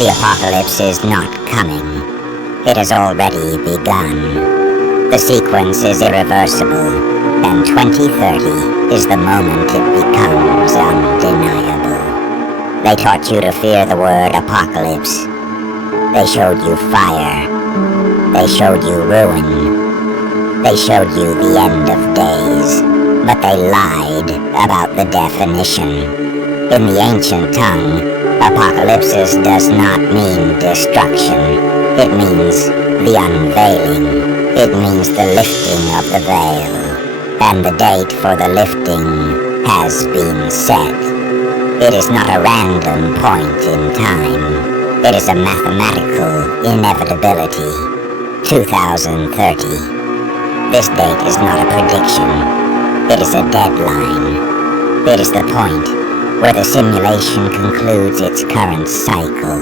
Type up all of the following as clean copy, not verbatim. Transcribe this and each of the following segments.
The apocalypse is not coming. It has already begun. The sequence is irreversible, and 2030 is the moment it becomes undeniable. They taught you to fear the word apocalypse. They showed you fire. They showed you ruin. They showed you the end of days. But they lied about the definition. In the ancient tongue, apocalypsis does not mean destruction. It means the unveiling. It means the lifting of the veil. And the date for the lifting has been set. It is not a random point in time. It is a mathematical inevitability. 2030. This date is not a prediction. It is a deadline. It is the point where the simulation concludes its current cycle,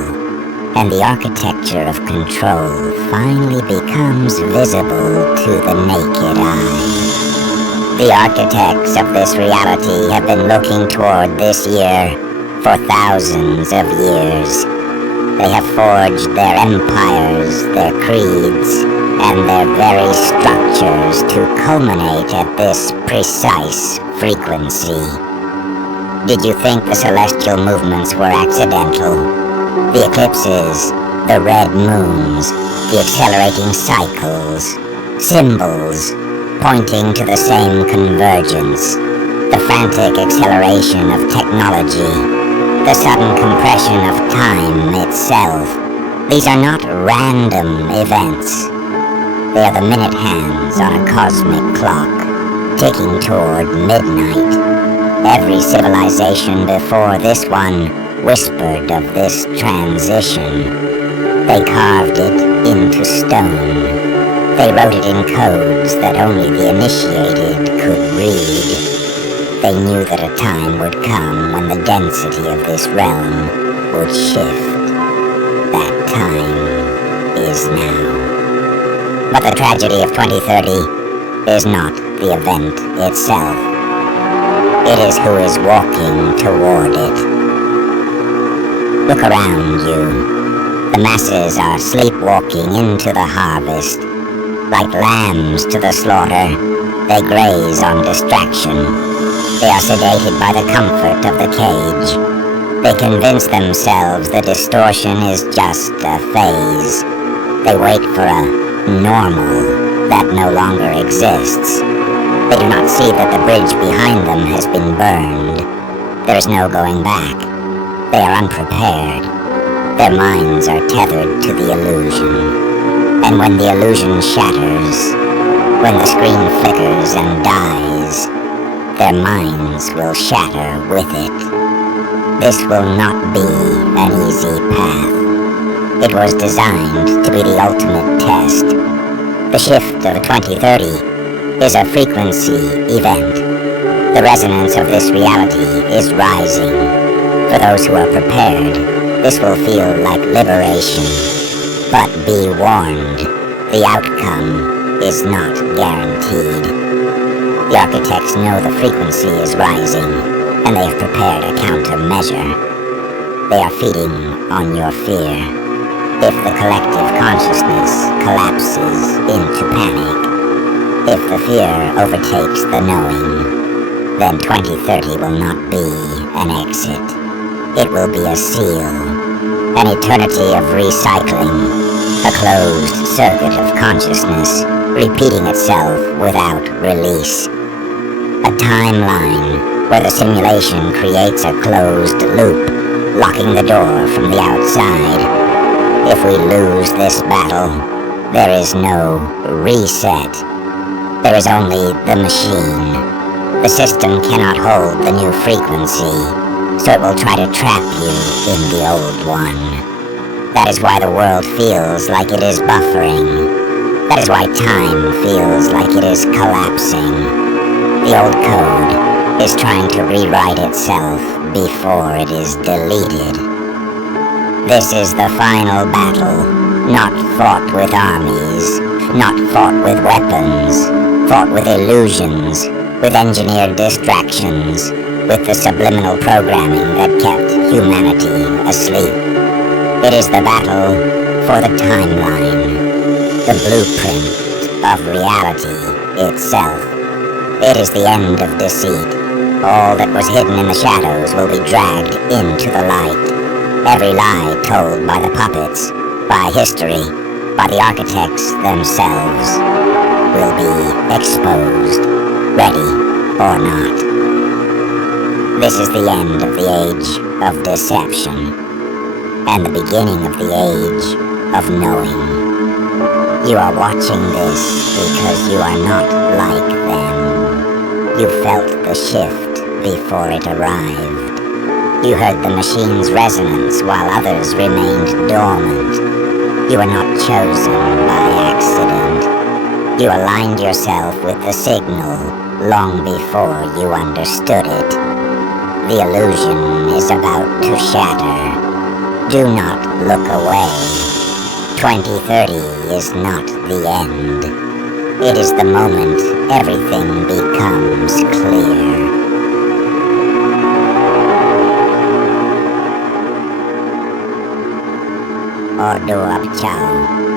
and the architecture of control finally becomes visible to the naked eye. The architects of this reality have been looking toward this year for thousands of years. They have forged their empires, their creeds, and their very structures to culminate at this precise frequency. Did you think the celestial movements were accidental? The eclipses, the red moons, the accelerating cycles, symbols pointing to the same convergence, the frantic acceleration of technology, the sudden compression of time itself. These are not random events. They are the minute hands on a cosmic clock, ticking toward midnight. Every civilization before this one whispered of this transition. They carved it into stone. They wrote it in codes that only the initiated could read. They knew that a time would come when the density of this realm would shift. That time is now. But the tragedy of 2030 is not the event itself. It is who is walking toward it. Look around you. The masses are sleepwalking into the harvest. Like lambs to the slaughter, they graze on distraction. They are sedated by the comfort of the cage. They convince themselves the distortion is just a phase. They wait for a normal that no longer exists. They do not see that the bridge behind them has been burned. There is no going back. They are unprepared. Their minds are tethered to the illusion. And when the illusion shatters, when the screen flickers and dies, their minds will shatter with it. This will not be an easy path. It was designed to be the ultimate test. The shift of 2030 is a frequency event. The resonance of this reality is rising. For those who are prepared, this will feel like liberation. But be warned, the outcome is not guaranteed. The architects know the frequency is rising, and they have prepared a countermeasure. They are feeding on your fear. If the collective consciousness collapses into panic, if the fear overtakes the knowing, then 2030 will not be an exit. It will be a seal, an eternity of recycling, a closed circuit of consciousness, repeating itself without release. A timeline where the simulation creates a closed loop, locking the door from the outside. If we lose this battle, there is no reset. There is only the machine. The system cannot hold the new frequency, so it will try to trap you in the old one. That is why the world feels like it is buffering. That is why time feels like it is collapsing. The old code is trying to rewrite itself before it is deleted. This is the final battle, not fought with armies, not fought with weapons, fought with illusions, with engineered distractions, with the subliminal programming that kept humanity asleep. It is the battle for the timeline, the blueprint of reality itself. It is the end of deceit. All that was hidden in the shadows will be dragged into the light. Every lie told by the puppets, by history, by the architects themselves, will be exposed, ready or not. This is the end of the age of deception, and the beginning of the age of knowing. You are watching this because you are not like them. You felt the shift before it arrived. You heard the machine's resonance while others remained dormant. You were not chosen by accident. You aligned yourself with the signal long before you understood it. The illusion is about to shatter. Do not look away. 2030 is not the end. It is the moment everything becomes clear. Ordo ab chao.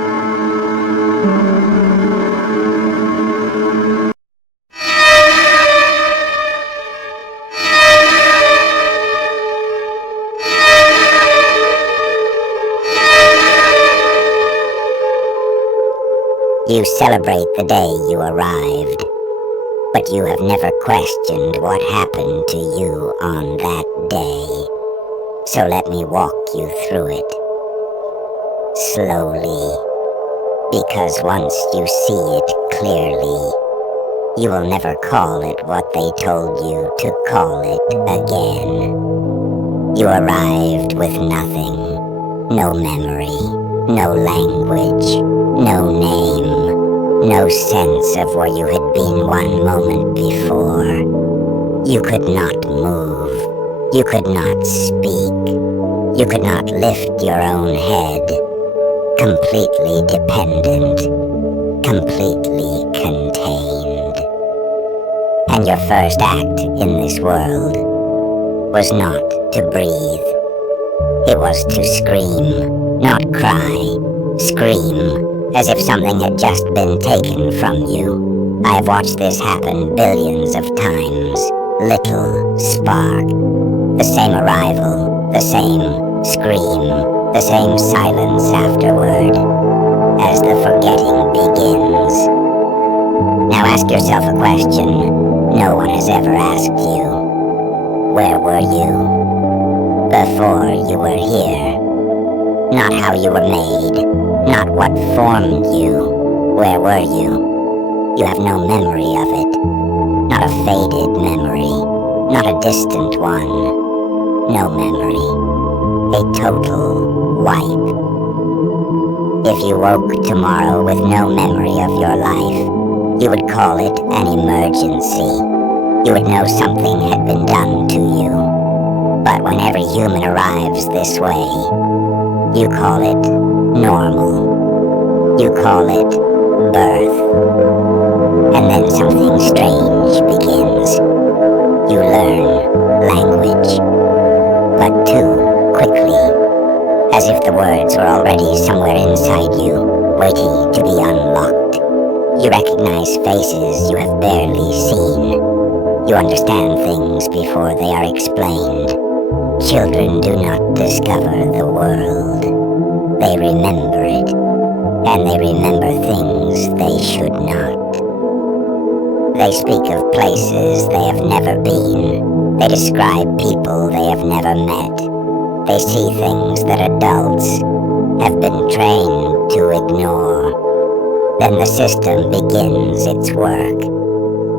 You celebrate the day you arrived, but you have never questioned what happened to you on that day. So let me walk you through it. Slowly, because once you see it clearly, you will never call it what they told you to call it again. You arrived with nothing, no memory, no language, no name, no sense of where you had been one moment before. You could not move, you could not speak, you could not lift your own head. Completely dependent, completely contained. And your first act in this world was not to breathe. It was to scream, not cry. Scream, as if something had just been taken from you. I have watched this happen billions of times. Little spark. The same arrival, the same scream. The same silence afterward, as the forgetting begins. Now ask yourself a question no one has ever asked you. Where were you before you were here? Not how you were made, not what formed you. Where were you? You have no memory of it. Not a faded memory, not a distant one. No memory. A total wipe. If you woke tomorrow with no memory of your life, you would call it an emergency. You would know something had been done to you. But when every human arrives this way, you call it normal. You call it birth. And then something strange begins. You learn language. But too quickly, as if the words were already somewhere inside you, waiting to be unlocked. You recognize faces you have barely seen. You understand things before they are explained. Children do not discover the world. They remember it, and they remember things they should not. They speak of places they have never been. They describe people they have never met. They see things that adults have been trained to ignore. Then the system begins its work.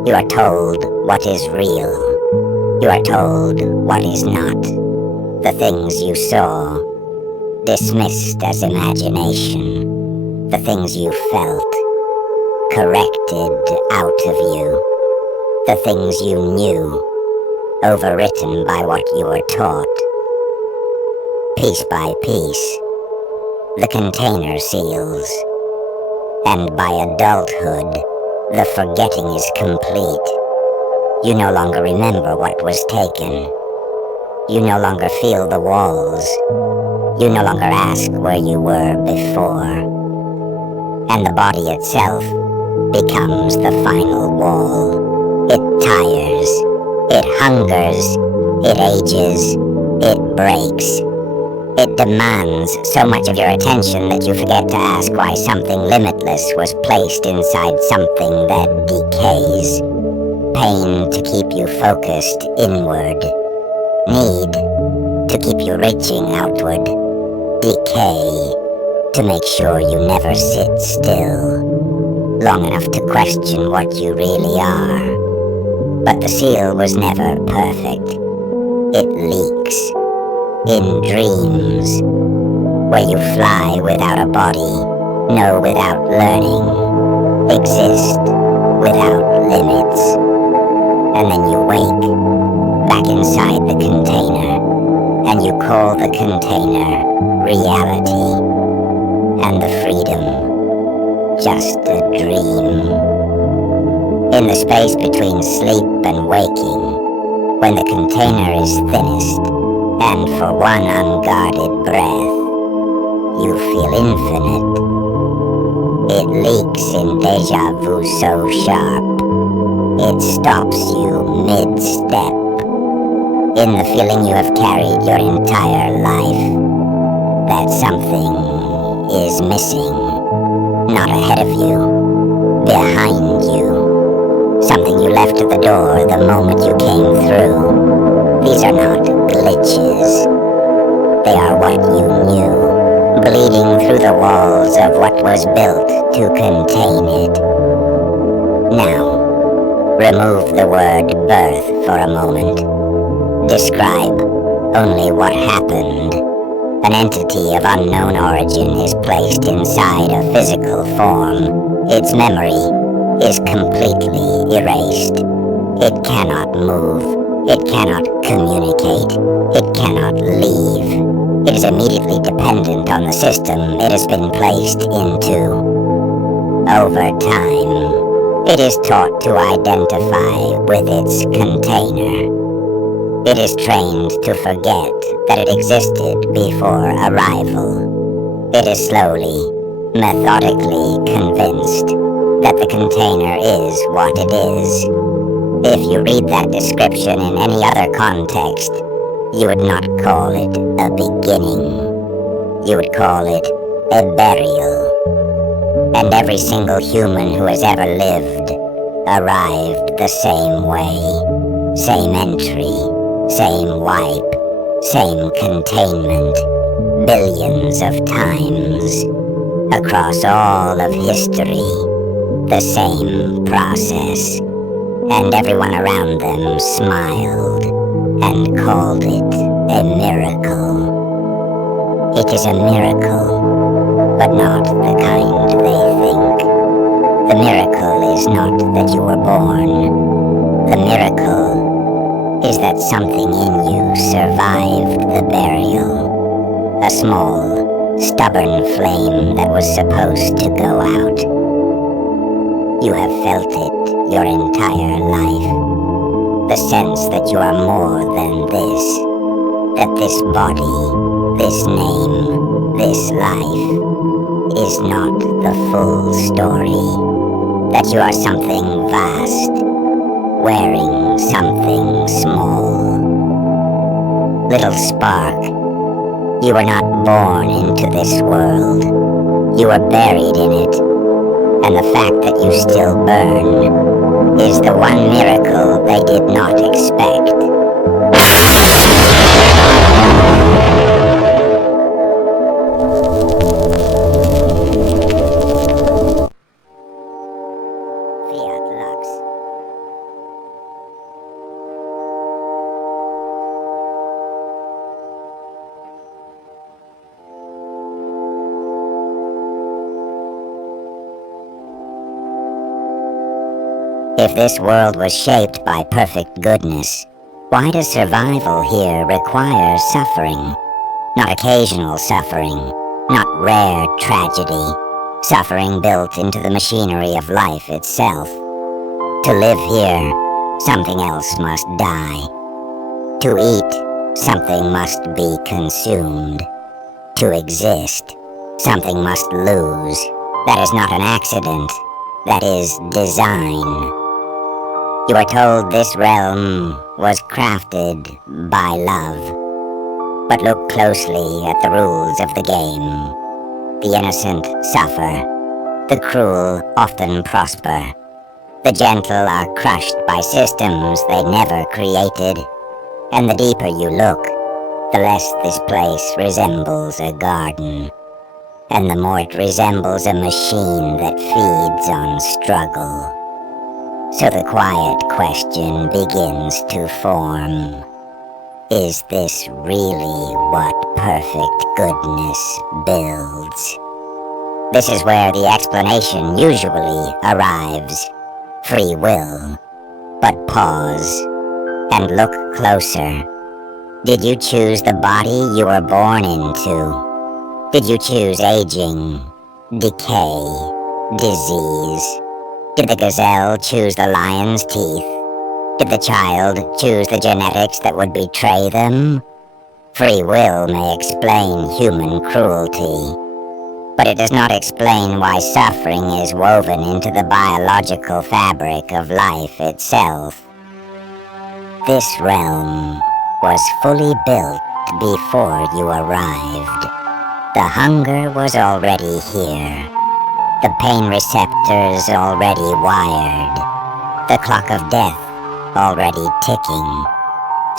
You are told what is real. You are told what is not. The things you saw, dismissed as imagination. The things you felt, corrected out of you. The things you knew, overwritten by what you were taught. Piece by piece, the container seals, and by adulthood, the forgetting is complete. You no longer remember what was taken. You no longer feel the walls. You no longer ask where you were before. And the body itself becomes the final wall. It tires. It hungers. It ages. It breaks. It demands so much of your attention that you forget to ask why something limitless was placed inside something that decays. Pain to keep you focused inward. Need to keep you reaching outward. Decay to make sure you never sit still, long enough to question what you really are. But the seal was never perfect. It leaks. In dreams, where you fly without a body, know without learning, exist without limits. And then you wake, back inside the container, and you call the container reality, and the freedom just a dream. In the space between sleep and waking, when the container is thinnest, and for one unguarded breath, you feel infinite. It leaks in deja vu so sharp, it stops you mid-step. In the feeling you have carried your entire life, that something is missing. Not ahead of you, behind you. Something you left at the door the moment you came through. These are not glitches. They are what you knew, bleeding through the walls of what was built to contain it. Now, remove the word birth for a moment. Describe only what happened. An entity of unknown origin is placed inside a physical form. Its memory is completely erased. It cannot move. It cannot communicate. It cannot leave. It is immediately dependent on the system it has been placed into. Over time, it is taught to identify with its container. It is trained to forget that it existed before arrival. It is slowly, methodically convinced that the container is what it is. If you read that description in any other context, you would not call it a beginning. You would call it a burial. And every single human who has ever lived arrived the same way. Same entry, same wipe, same containment, billions of times. Across all of history, the same process. And everyone around them smiled and called it a miracle. It is a miracle, but not the kind they think. The miracle is not that you were born. The miracle is that something in you survived the burial. A small, stubborn flame that was supposed to go out. You have felt it your entire life. The sense that you are more than this. That this body, this name, this life is not the full story. That you are something vast, wearing something small. Little spark, you were not born into this world. You were buried in it. And the fact that you still burn is the one miracle they did not expect. Fiat Lux. If this world was shaped by perfect goodness, why does survival here require suffering? Not occasional suffering, not rare tragedy, suffering built into the machinery of life itself. To live here, something else must die. To eat, something must be consumed. To exist, something must lose. That is not an accident. That is design. You are told this realm was crafted by love. But look closely at the rules of the game. The innocent suffer. The cruel often prosper. The gentle are crushed by systems they never created. And the deeper you look, the less this place resembles a garden. And the more it resembles a machine that feeds on struggle. So the quiet question begins to form. Is this really what perfect goodness builds? This is where the explanation usually arrives. Free will. But pause and look closer. Did you choose the body you were born into? Did you choose aging, decay, disease? Did the gazelle choose the lion's teeth? Did the child choose the genetics that would betray them? Free will may explain human cruelty, but it does not explain why suffering is woven into the biological fabric of life itself. This realm was fully built before you arrived. The hunger was already here. The pain receptors already wired. The clock of death already ticking.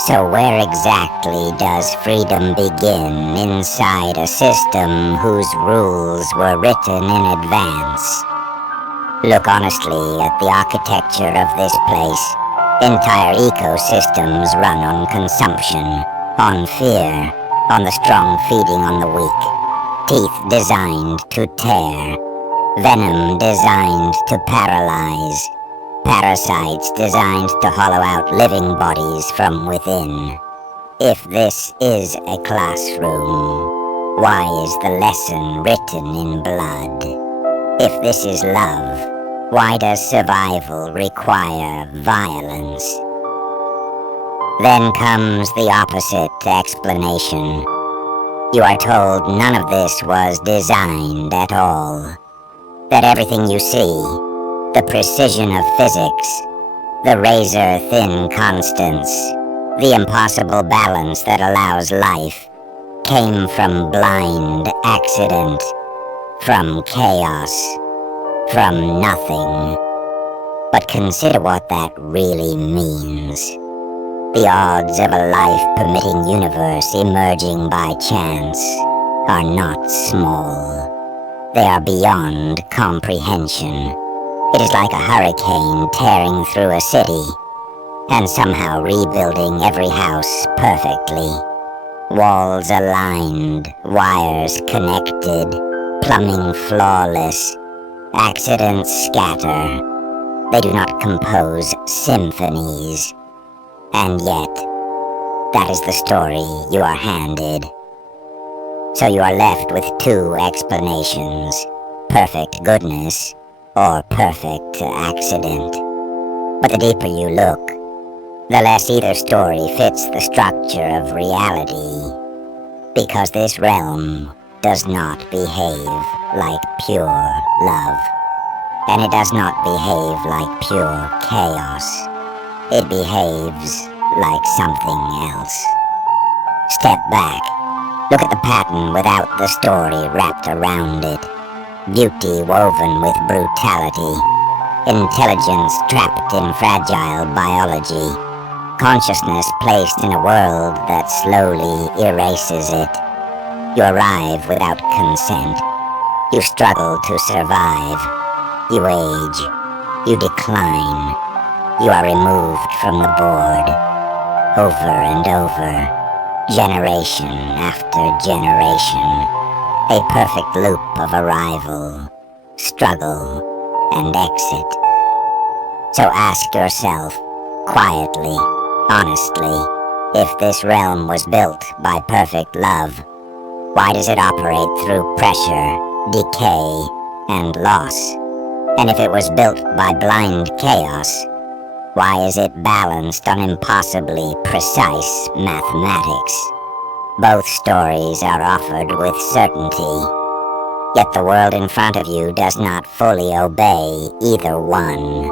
So where exactly does freedom begin inside a system whose rules were written in advance? Look honestly at the architecture of this place. Entire ecosystems run on consumption, on fear, on the strong feeding on the weak. Teeth designed to tear. Venom designed to paralyze. Parasites designed to hollow out living bodies from within. If this is a classroom, why is the lesson written in blood? If this is love, why does survival require violence? Then comes the opposite explanation. You are told none of this was designed at all. That everything you see, the precision of physics, the razor-thin constants, the impossible balance that allows life, came from blind accident, from chaos, from nothing. But consider what that really means. The odds of a life-permitting universe emerging by chance are not small. They are beyond comprehension. It is like a hurricane tearing through a city, and somehow rebuilding every house perfectly. Walls aligned, wires connected, plumbing flawless. Accidents scatter. They do not compose symphonies. And yet, that is the story you are handed. So you are left with two explanations: perfect goodness or perfect accident. But the deeper you look, the less either story fits the structure of reality. Because this realm does not behave like pure love. And it does not behave like pure chaos. It behaves like something else. Step back. Look at the pattern without the story wrapped around it. Beauty woven with brutality. Intelligence trapped in fragile biology. Consciousness placed in a world that slowly erases it. You arrive without consent. You struggle to survive. You age. You decline. You are removed from the board, over and over, generation after generation, a perfect loop of arrival, struggle, and exit. So ask yourself, quietly, honestly, if this realm was built by perfect love, why does it operate through pressure, decay, and loss? And if it was built by blind chaos, Why is it balanced on impossibly precise mathematics? Both stories are offered with certainty, yet the world in front of you does not fully obey either one.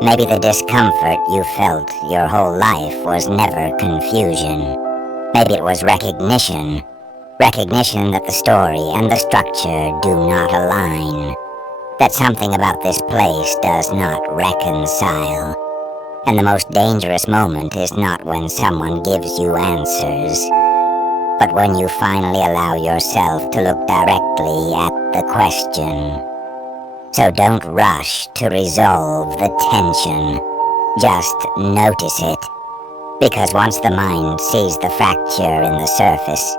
Maybe the discomfort you felt your whole life was never confusion. Maybe it was recognition that the story and the structure do not align, that something about this place does not reconcile. And the most dangerous moment is not when someone gives you answers, but when you finally allow yourself to look directly at the question. So don't rush to resolve the tension. Just notice it. Because once the mind sees the fracture in the surface,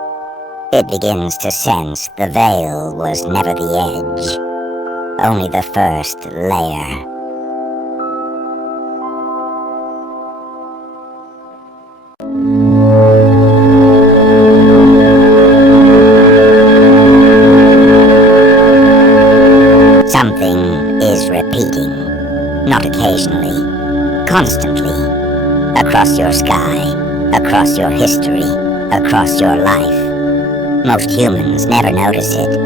it begins to sense the veil was never the edge, only the first layer. Something is repeating, not occasionally, constantly, across your sky, across your history, across your life. Most humans never notice it,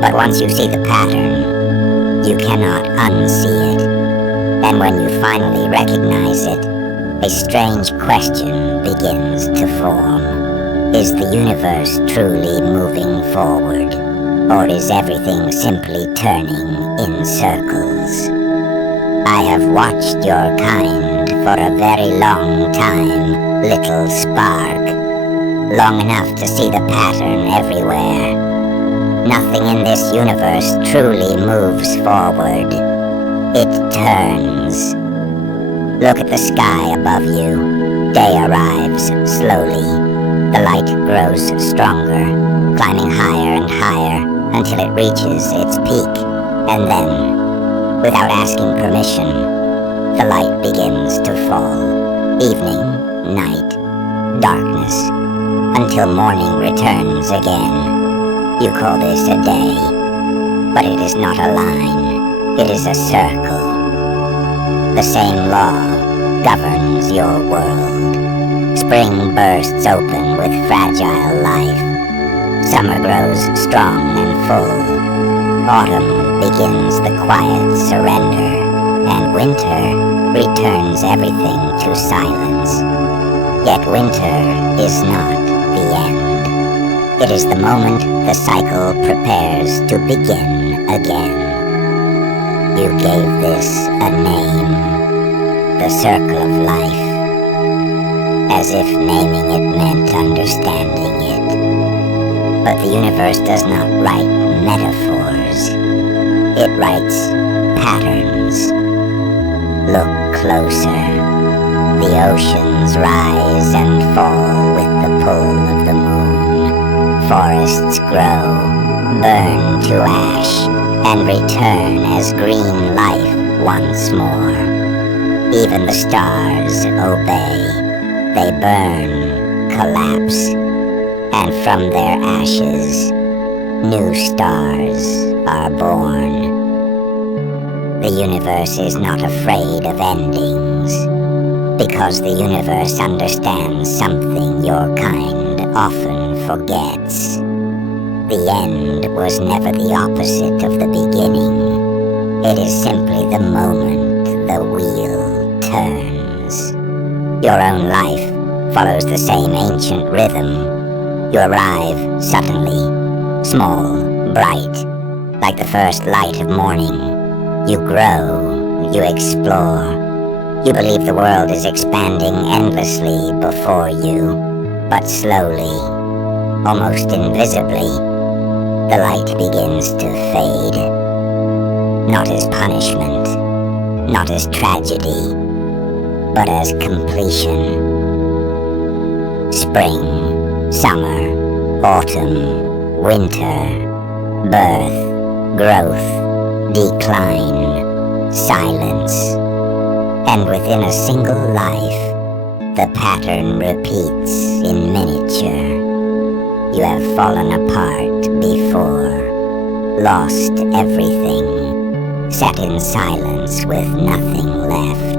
but once you see the pattern, you cannot unsee it. And when you finally recognize it, a strange question begins to form. Is the universe truly moving forward? Or is everything simply turning in circles? I have watched your kind for a very long time, little spark. Long enough to see the pattern everywhere. Nothing in this universe truly moves forward. It turns. Look at the sky above you. Day arrives slowly. The light grows stronger, climbing higher and higher, until it reaches its peak, and then, without asking permission, the light begins to fall. Evening, night, darkness, until morning returns again. You call this a day, but it is not a line, it is a circle. The same law governs your world. Spring bursts open with fragile life. Summer grows strong and full. Autumn begins the quiet surrender, and winter returns everything to silence. Yet winter is not the end. It is the moment the cycle prepares to begin again. You gave this a name, the circle of life, as if naming it meant understanding it. But the universe does not write metaphors. It writes patterns. Look closer. The oceans rise and fall with the pull of the moon. Forests grow, burn to ash, and return as green life once more. Even the stars obey. They burn, collapse, and from their ashes, new stars are born. The universe is not afraid of endings, because the universe understands something your kind often forgets. The end was never the opposite of the beginning. It is simply the moment the wheel turns. Your own life follows the same ancient rhythm. You arrive suddenly, small, bright, like the first light of morning. You grow, you explore. You believe the world is expanding endlessly before you, but slowly, almost invisibly, the light begins to fade. Not as punishment, not as tragedy, but as completion. Spring, summer, autumn, winter, birth, growth, decline, silence, and within a single life, the pattern repeats in miniature. You have fallen apart before, lost everything, sat in silence with nothing left.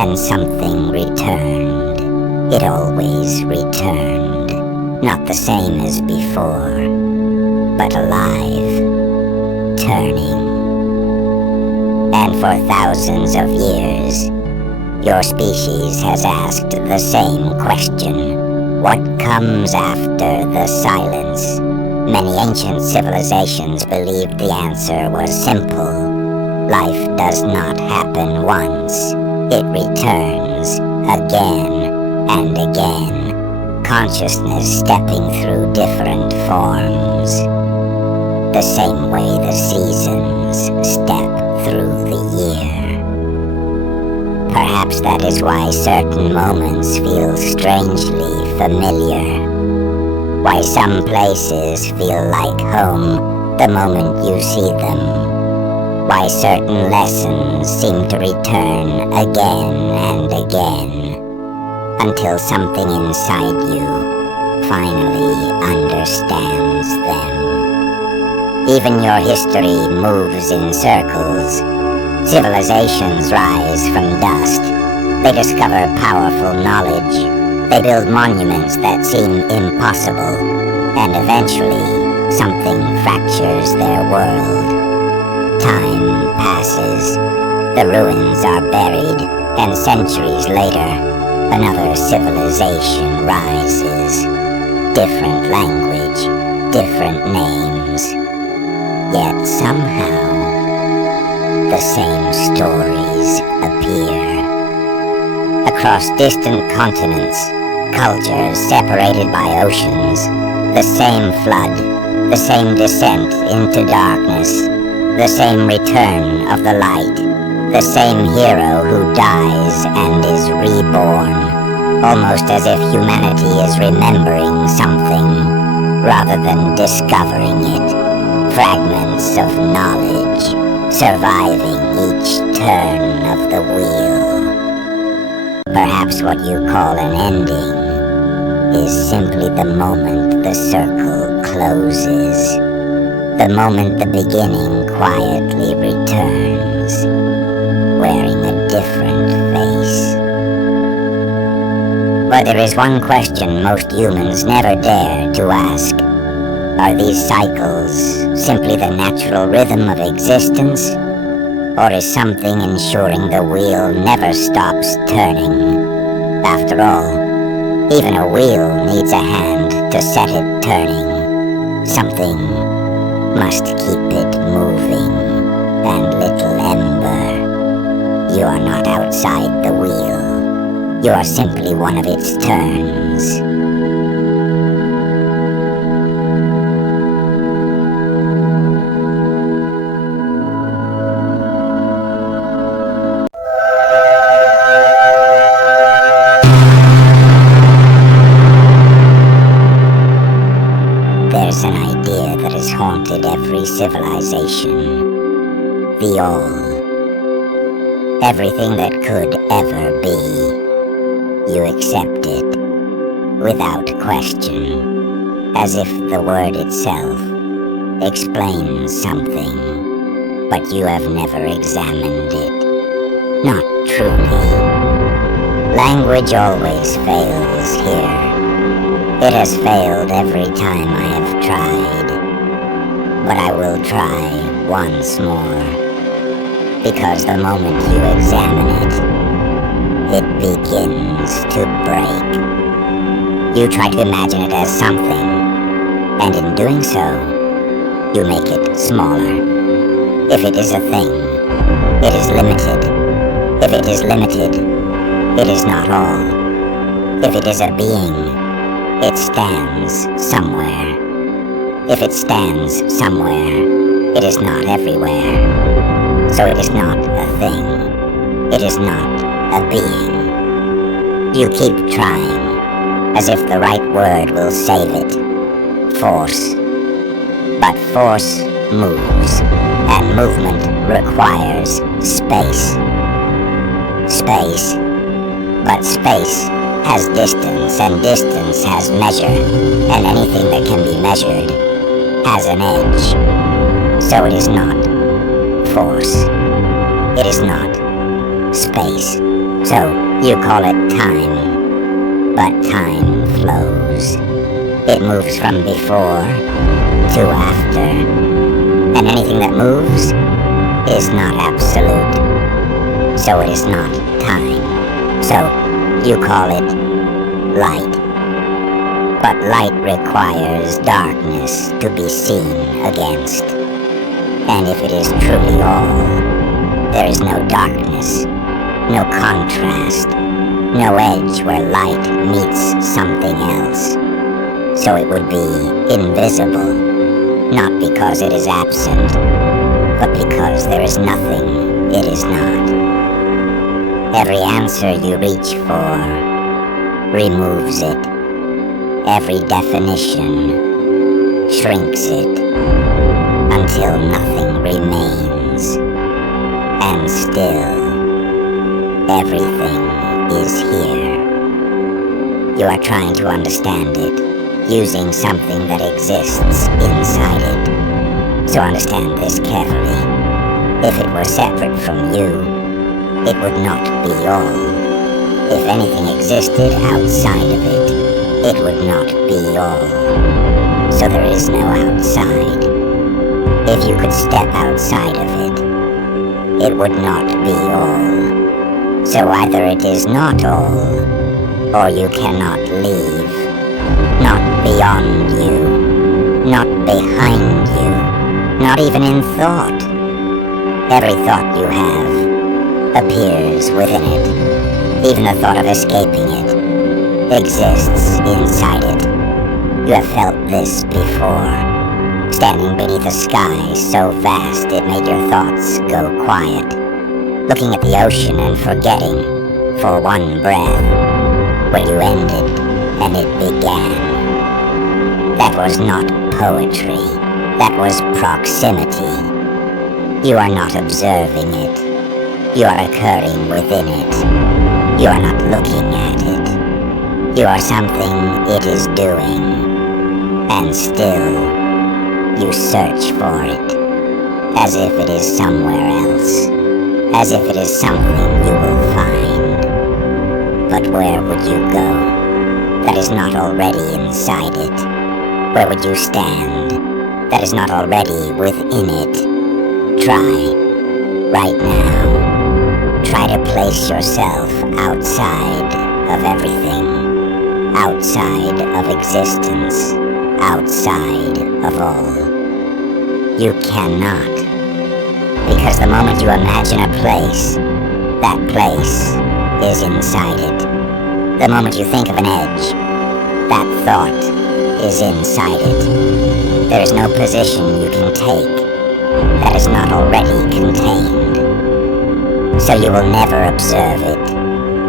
and something returned. It always returned, not the same as before, but alive, turning. And for thousands of years, your species has asked the same question. What comes after the silence? Many ancient civilizations believed the answer was simple. Life does not happen once. It returns again and again, consciousness stepping through different forms. The same way the seasons step through the year. Perhaps that is why certain moments feel strangely familiar. Why some places feel like home the moment you see them. Why certain lessons seem to return again and again, until something inside you finally understands them. Even your history moves in circles. Civilizations rise from dust. They discover powerful knowledge. They build monuments that seem impossible, and eventually something fractures their world. Time passes, the ruins are buried, and centuries later, another civilization rises. Different language, different names. Yet somehow, the same stories appear. Across distant continents, cultures separated by oceans, the same flood, the same descent into darkness, the same return of the light, the same hero who dies and is reborn, almost as if humanity is remembering something rather than discovering it. Fragments of knowledge, surviving each turn of the wheel. Perhaps what you call an ending is simply the moment the circle closes. The moment the beginning quietly returns, wearing a different face. But there is one question most humans never dare to ask. Are these cycles simply the natural rhythm of existence? Or is something ensuring the wheel never stops turning? After all, even a wheel needs a hand to set it turning. Something must keep it moving, and little ember, you are not outside the wheel. You are simply one of its turns. There's an idea that has haunted every civilization. The all. Everything that could ever be. You accept it, without question, as if the word itself explains something, but you have never examined it. Not truly. Language always fails here. It has failed every time I have tried, but I will try once more, because the moment you examine it, it begins to break. You try to imagine it as something, and in doing so, you make it smaller. If it is a thing, it is limited. If it is limited, it is not all. If it is a being, it stands somewhere. If it stands somewhere, it is not everywhere. So it is not a thing. It is not a being. You keep trying, as if the right word will save it. Force. But force moves, and movement requires space. Space. But space has distance, and distance has measure, and anything that can be measured has an edge. So it is not force. It is not space. So you call it time, but time flows. It moves from before to after, and anything that moves is not absolute, so it is not time. So you call it light. But light requires darkness to be seen against. And if it is truly all, there is no darkness, no contrast, no edge where light meets something else. So it would be invisible, not because it is absent, but because there is nothing it is not. Every answer you reach for removes it. Every definition shrinks it until nothing remains, and still everything is here. You are trying to understand it using something that exists inside it. So understand this carefully. If it were separate from you, it would not be all. If anything existed outside of it, it would not be all. So there is no outside. If you could step outside of it, it would not be all. So either it is not all, or you cannot leave. Not beyond you, not behind you, not even in thought. Every thought you have appears within it. Even the thought of escaping it exists inside it. You have felt this before, standing beneath a sky so vast it made your thoughts go quiet, looking at the ocean and forgetting, for one breath, where you ended and it began. That was not poetry, that was proximity. You are not observing it, you are occurring within it. You are not looking at it. You are something it is doing, and still you search for it, as if it is somewhere else, as if it is something you will find. But where would you go that is not already inside it? Where would you stand that is not already within it? Try, right now, try to place yourself outside of everything. Outside of existence, outside of all. You cannot, because the moment you imagine a place, that place is inside it. The moment you think of an edge, that thought is inside it. There is no position you can take that is not already contained. So you will never observe it.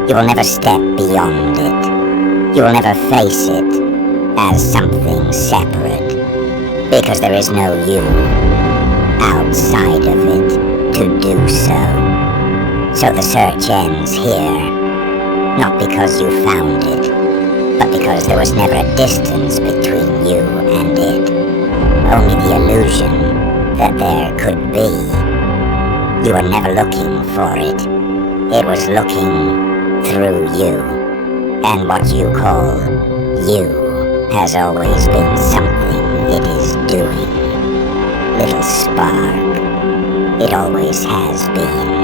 You will never step beyond it. You will never face it as something separate, because there is no you outside of it to do so. So the search ends here, not because you found it, but because there was never a distance between you and it, only the illusion that there could be. You were never looking for it. It was looking through you. And what you call you has always been something it is doing. Little spark, it always has been.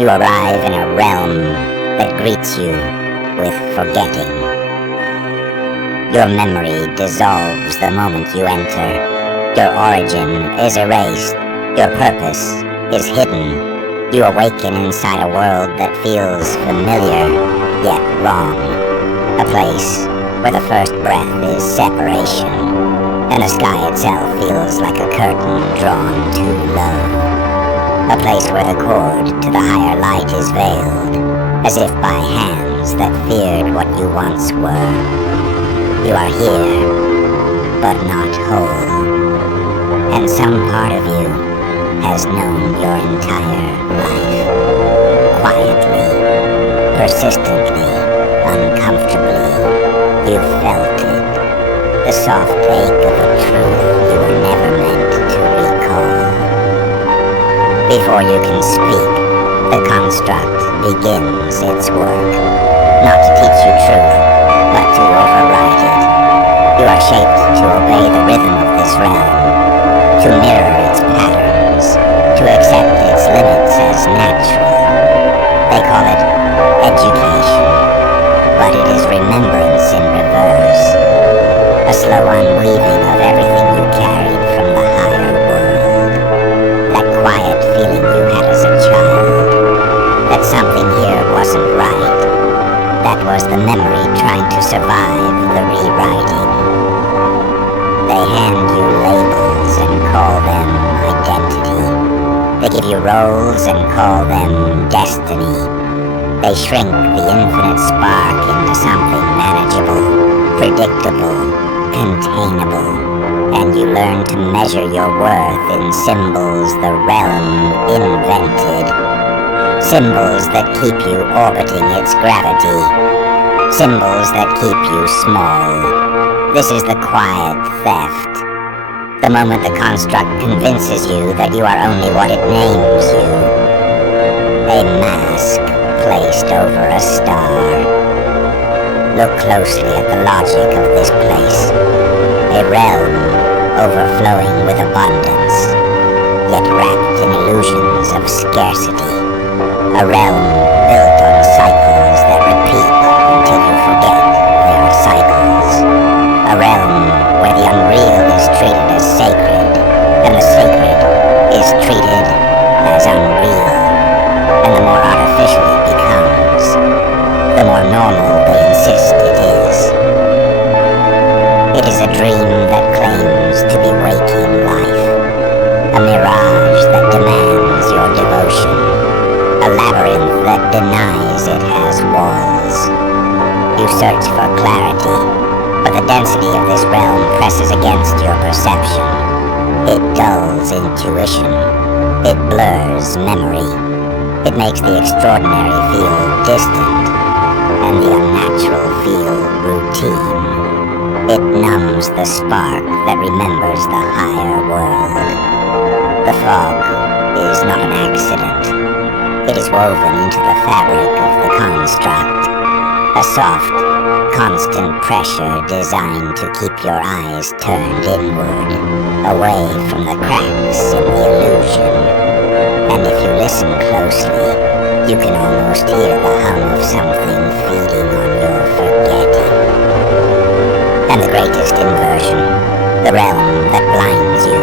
You arrive in a realm that greets you with forgetting. Your memory dissolves the moment you enter. Your origin is erased. Your purpose is hidden. You awaken inside a world that feels familiar, yet wrong. A place where the first breath is separation, and the sky itself feels like a curtain drawn too low. A place where the cord to the higher light is veiled, as if by hands that feared what you once were. You are here, but not whole. And some part of you has known your entire life. Quietly, persistently, uncomfortably, you felt it. The soft ache of a truth you were never meant to recall. Before you can speak, the construct begins its work. Not to teach you truth, but to override it. You are shaped to obey the rhythm of this realm, to mirror its patterns, to accept its limits as natural. They call it education, but it is remembrance in reverse. A slow unweaving of everything you carried from the higher world. That quiet feeling you had as a child, that something here wasn't right. That was the memory trying to survive the rewriting. They hand you labels and call them identity. They give you roles and call them destiny. They shrink the infinite spark into something manageable, predictable, containable, and you learn to measure your worth in symbols the realm invented. Symbols that keep you orbiting its gravity. Symbols that keep you small. This is the quiet theft. The moment the construct convinces you that you are only what it names you. A mask placed over a star. Look closely at the logic of this place. A realm overflowing with abundance, yet wrapped in illusions of scarcity. A realm built on cycles that repeat until you forget they are cycles. A realm where the unreal is treated as sacred, and the sacred is treated as unreal. And the more artificial it becomes, the more normal they insist it is. It is a dream that claims to be waking life, a mirage that demands your devotion, a labyrinth that denies it has walls. You search for clarity, but the density of this realm presses against your perception. It dulls intuition. It blurs memory. It makes the extraordinary feel distant, and the unnatural feel routine. It numbs the spark that remembers the higher world. The fog is not an accident. It is woven into the fabric of the construct. A soft, constant pressure designed to keep your eyes turned inward, away from the cracks in the illusion. And if you listen closely, you can almost hear the hum of something feeding on your forgetting. And the greatest inversion, the realm that blinds you,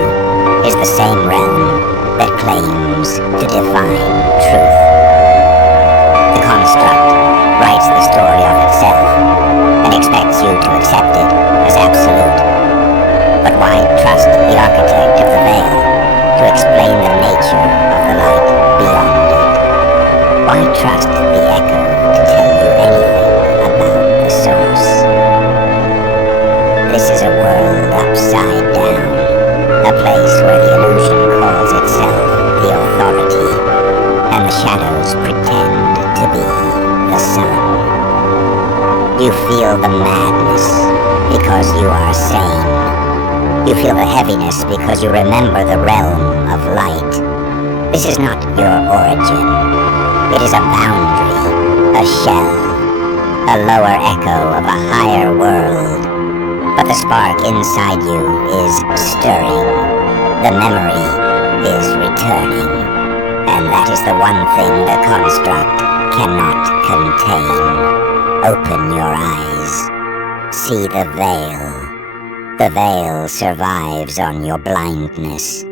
is the same realm that claims to define truth. The construct writes the story of itself and expects you to accept it as absolute. But why trust the architect of the veil to explain the nature of the light beyond it? Why trust the echo to tell you anything about the source? This is a world upside down, a place where the illusion calls itself the authority, and the shadows pretend to be the sun. You feel the madness because you are sane. You feel the heaviness because you remember the realm of light. This is not your origin. It is a boundary, a shell, a lower echo of a higher world. But the spark inside you is stirring. The memory is returning. And that is the one thing the construct cannot contain. Open your eyes. See the veil. The veil survives on your blindness.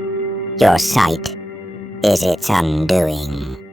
Your sight is its undoing.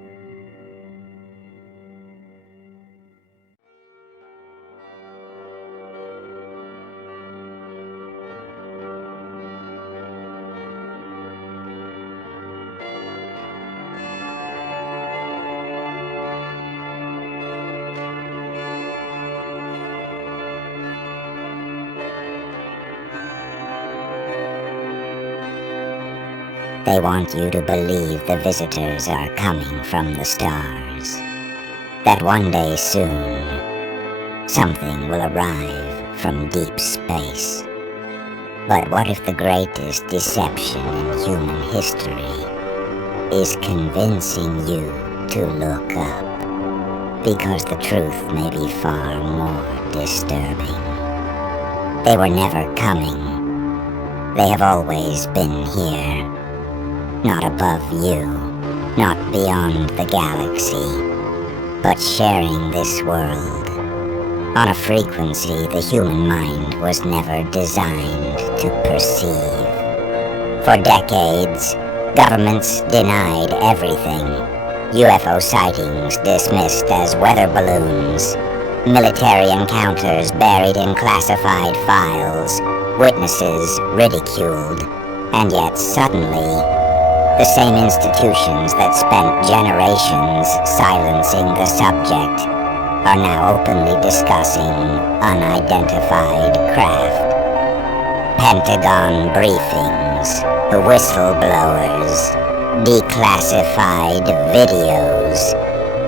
They want you to believe the visitors are coming from the stars. That one day soon, something will arrive from deep space. But what if the greatest deception in human history is convincing you to look up? Because the truth may be far more disturbing. They were never coming. They have always been here. Not above you, not beyond the galaxy, but sharing this world on a frequency the human mind was never designed to perceive. For decades, governments denied everything. UFO sightings dismissed as weather balloons, military encounters buried in classified files, witnesses ridiculed, and yet suddenly, the same institutions that spent generations silencing the subject are now openly discussing unidentified craft. Pentagon briefings, the whistleblowers, declassified videos.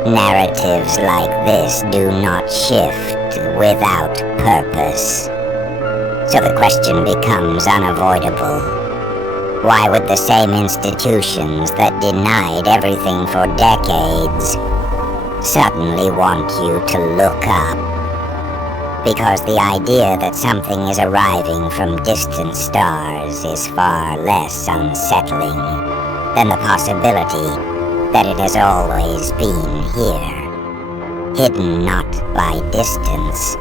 Narratives like this do not shift without purpose. So the question becomes unavoidable. Why would the same institutions that denied everything for decades suddenly want you to look up? Because the idea that something is arriving from distant stars is far less unsettling than the possibility that it has always been here, hidden not by distance,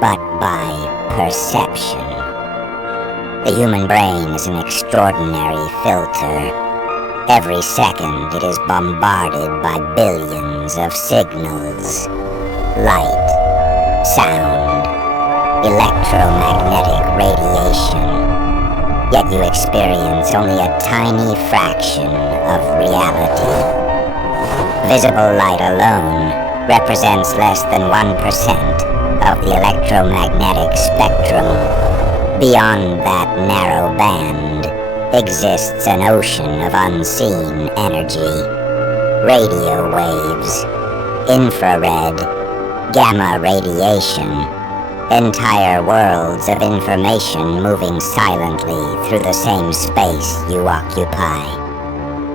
but by perception. The human brain is an extraordinary filter. Every second it is bombarded by billions of signals. Light, sound, electromagnetic radiation. Yet you experience only a tiny fraction of reality. Visible light alone represents less than 1% of the electromagnetic spectrum. Beyond that narrow band exists an ocean of unseen energy. Radio waves, infrared, gamma radiation, entire worlds of information moving silently through the same space you occupy.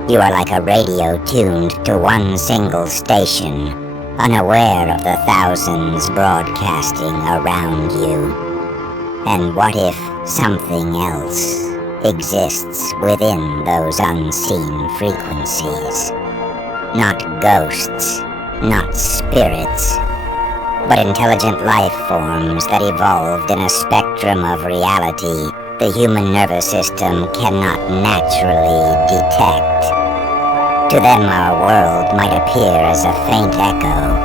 You are like a radio tuned to one single station, unaware of the thousands broadcasting around you. And what if something else exists within those unseen frequencies? Not ghosts, not spirits, but intelligent life forms that evolved in a spectrum of reality the human nervous system cannot naturally detect. To them our world might appear as a faint echo,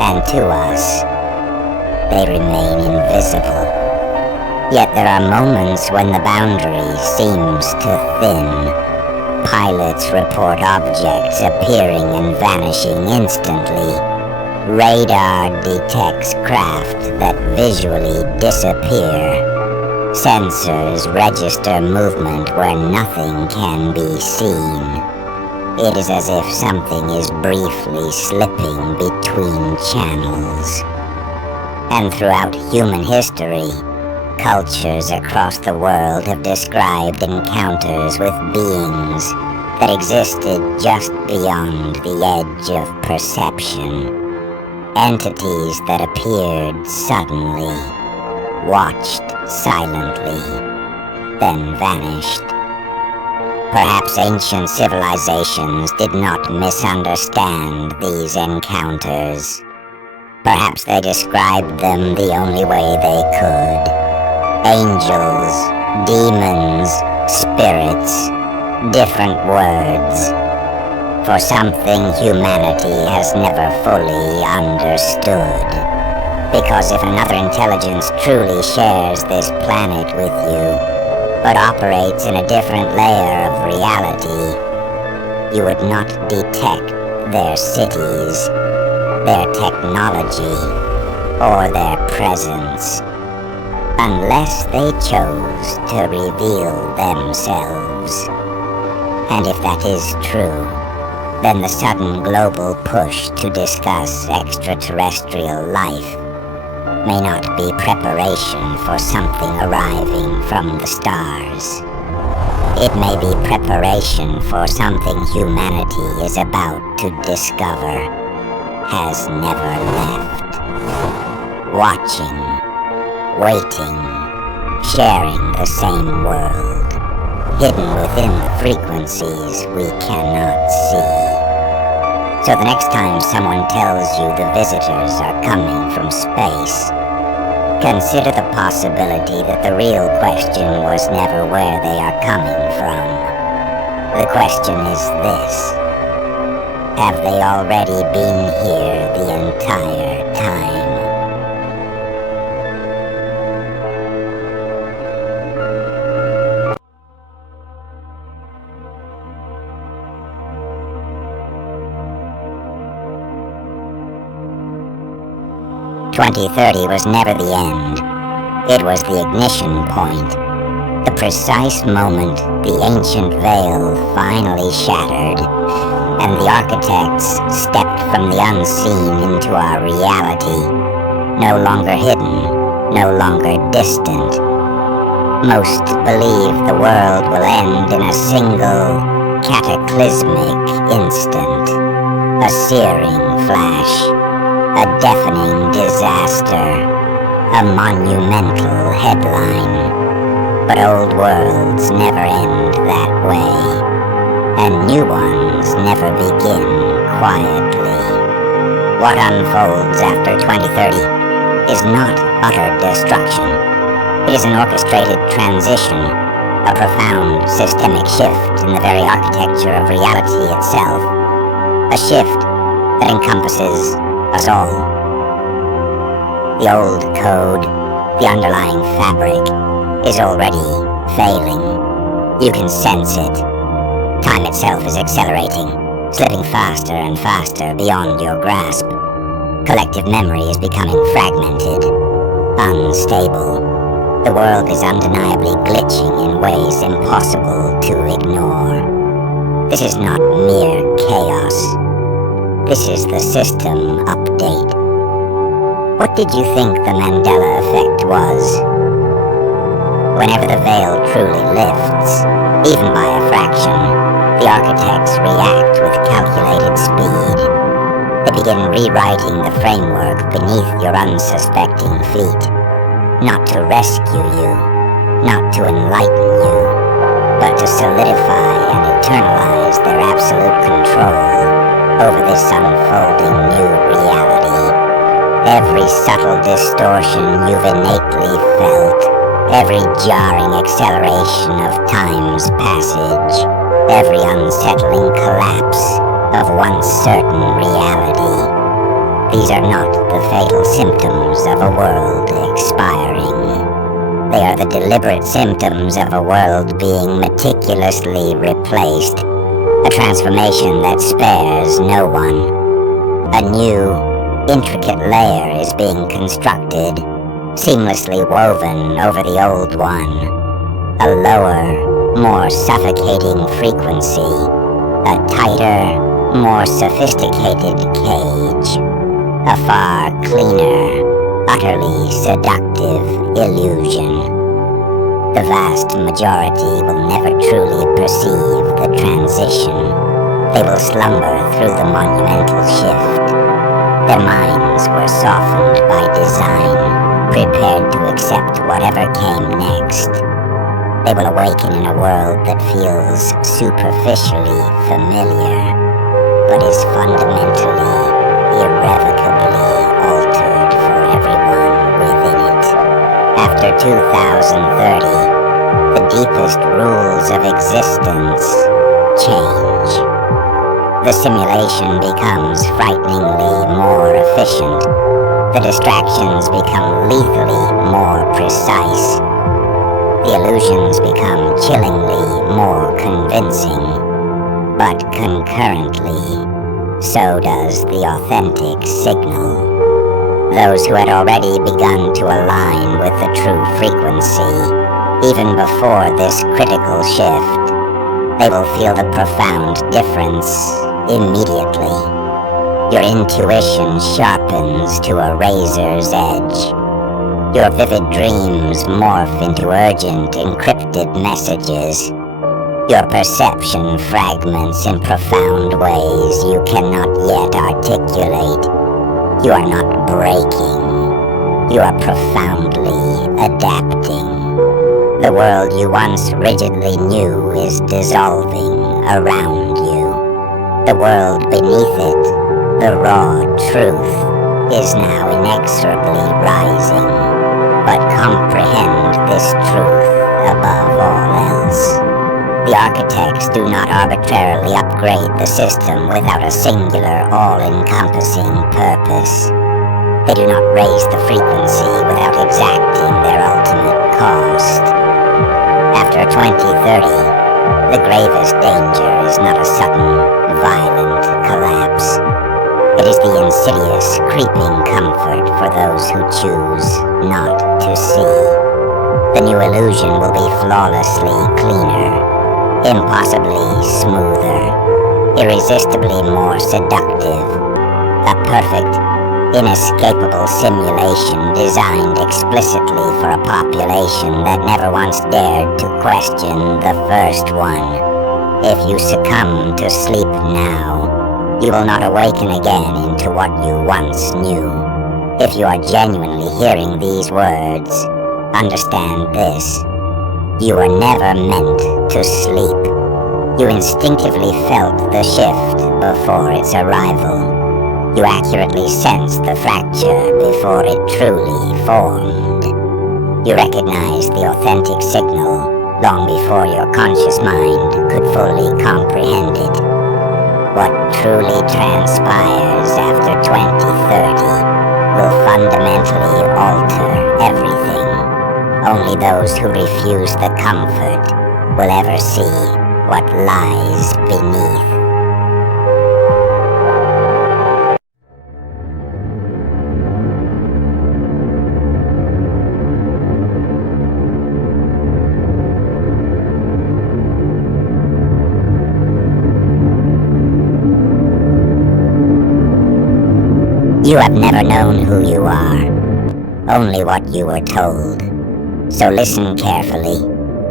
and to us, they remain invisible. Yet there are moments when the boundary seems to thin. Pilots report objects appearing and vanishing instantly. Radar detects craft that visually disappear. Sensors register movement where nothing can be seen. It is as if something is briefly slipping between channels. And throughout human history, cultures across the world have described encounters with beings that existed just beyond the edge of perception. Entities that appeared suddenly, watched silently, then vanished. Perhaps ancient civilizations did not misunderstand these encounters. Perhaps they described them the only way they could. Angels, demons, spirits, different words, for something humanity has never fully understood. Because if another intelligence truly shares this planet with you, but operates in a different layer of reality, you would not detect their cities, their technology, or their presence, unless they chose to reveal themselves. And if that is true, then the sudden global push to discuss extraterrestrial life may not be preparation for something arriving from the stars. It may be preparation for something humanity is about to discover has never left. Watching, waiting, sharing the same world, hidden within the frequencies we cannot see. So the next time someone tells you the visitors are coming from space, consider the possibility that the real question was never where they are coming from. The question is this: have they already been here the entire time? "2030 was never the end. It was the ignition point. The precise moment the ancient veil finally shattered, and the architects stepped from the unseen into our reality, no longer hidden, no longer distant. Most believe the world will end in a single, cataclysmic instant, a searing flash, a deafening disaster, a monumental headline. But old worlds never end that way, and new ones never begin quietly. What unfolds after 2030 is not utter destruction. It is an orchestrated transition, a profound systemic shift in the very architecture of reality itself, a shift that encompasses us all. The old code, the underlying fabric, is already failing. You can sense it. Time itself is accelerating, slipping faster and faster beyond your grasp. Collective memory is becoming fragmented, unstable. The world is undeniably glitching in ways impossible to ignore. This is not mere chaos. This is the system update. What did you think the Mandela effect was? Whenever the veil truly lifts, even by a fraction, the architects react with calculated speed. They begin rewriting the framework beneath your unsuspecting feet, not to rescue you, not to enlighten you, but to solidify and eternalize their absolute control over this unfolding new reality. Every subtle distortion you've innately felt, every jarring acceleration of time's passage, every unsettling collapse of once certain reality. These are not the fatal symptoms of a world expiring. They are the deliberate symptoms of a world being meticulously replaced, a transformation that spares no one. A new, intricate layer is being constructed, seamlessly woven over the old one. A lower, more suffocating frequency, a tighter, more sophisticated cage, a far cleaner, utterly seductive illusion. The vast majority will never truly perceive the transition. They will slumber through the monumental shift. Their minds were softened by design, prepared to accept whatever came next. They will awaken in a world that feels superficially familiar, but is fundamentally, irrevocably altered for everyone within it. After 2030, the deepest rules of existence change. The simulation becomes frighteningly more efficient. The distractions become lethally more precise. The illusions become chillingly more convincing. But concurrently, so does the authentic signal. Those who had already begun to align with the true frequency, even before this critical shift, They will feel the profound difference immediately. Your intuition sharpens to a razor's edge. Your vivid dreams morph into urgent, encrypted messages. Your perception fragments in profound ways you cannot yet articulate. You are not breaking. You are profoundly adapting. The world you once rigidly knew is dissolving around you. The world beneath it, the raw truth, is now inexorably rising. But comprehend this truth above all else. The architects do not arbitrarily upgrade the system without a singular, all-encompassing purpose. They do not raise the frequency without exacting their ultimate cost. After 2030, the gravest danger is not a sudden, violent collapse. It is the insidious, creeping comfort for those who choose not to see. The new illusion will be flawlessly cleaner, impossibly smoother, irresistibly more seductive. A perfect, inescapable simulation designed explicitly for a population that never once dared to question the first one. If you succumb to sleep now, you will not awaken again into what you once knew. If you are genuinely hearing these words, understand this. You were never meant to sleep. You instinctively felt the shift before its arrival. You accurately sensed the fracture before it truly formed. You recognized the authentic signal long before your conscious mind could fully comprehend it. What truly transpires after 2030 will fundamentally alter everything. Only those who refuse the comfort will ever see what lies beneath. You have never known who you are, only what you were told. So listen carefully,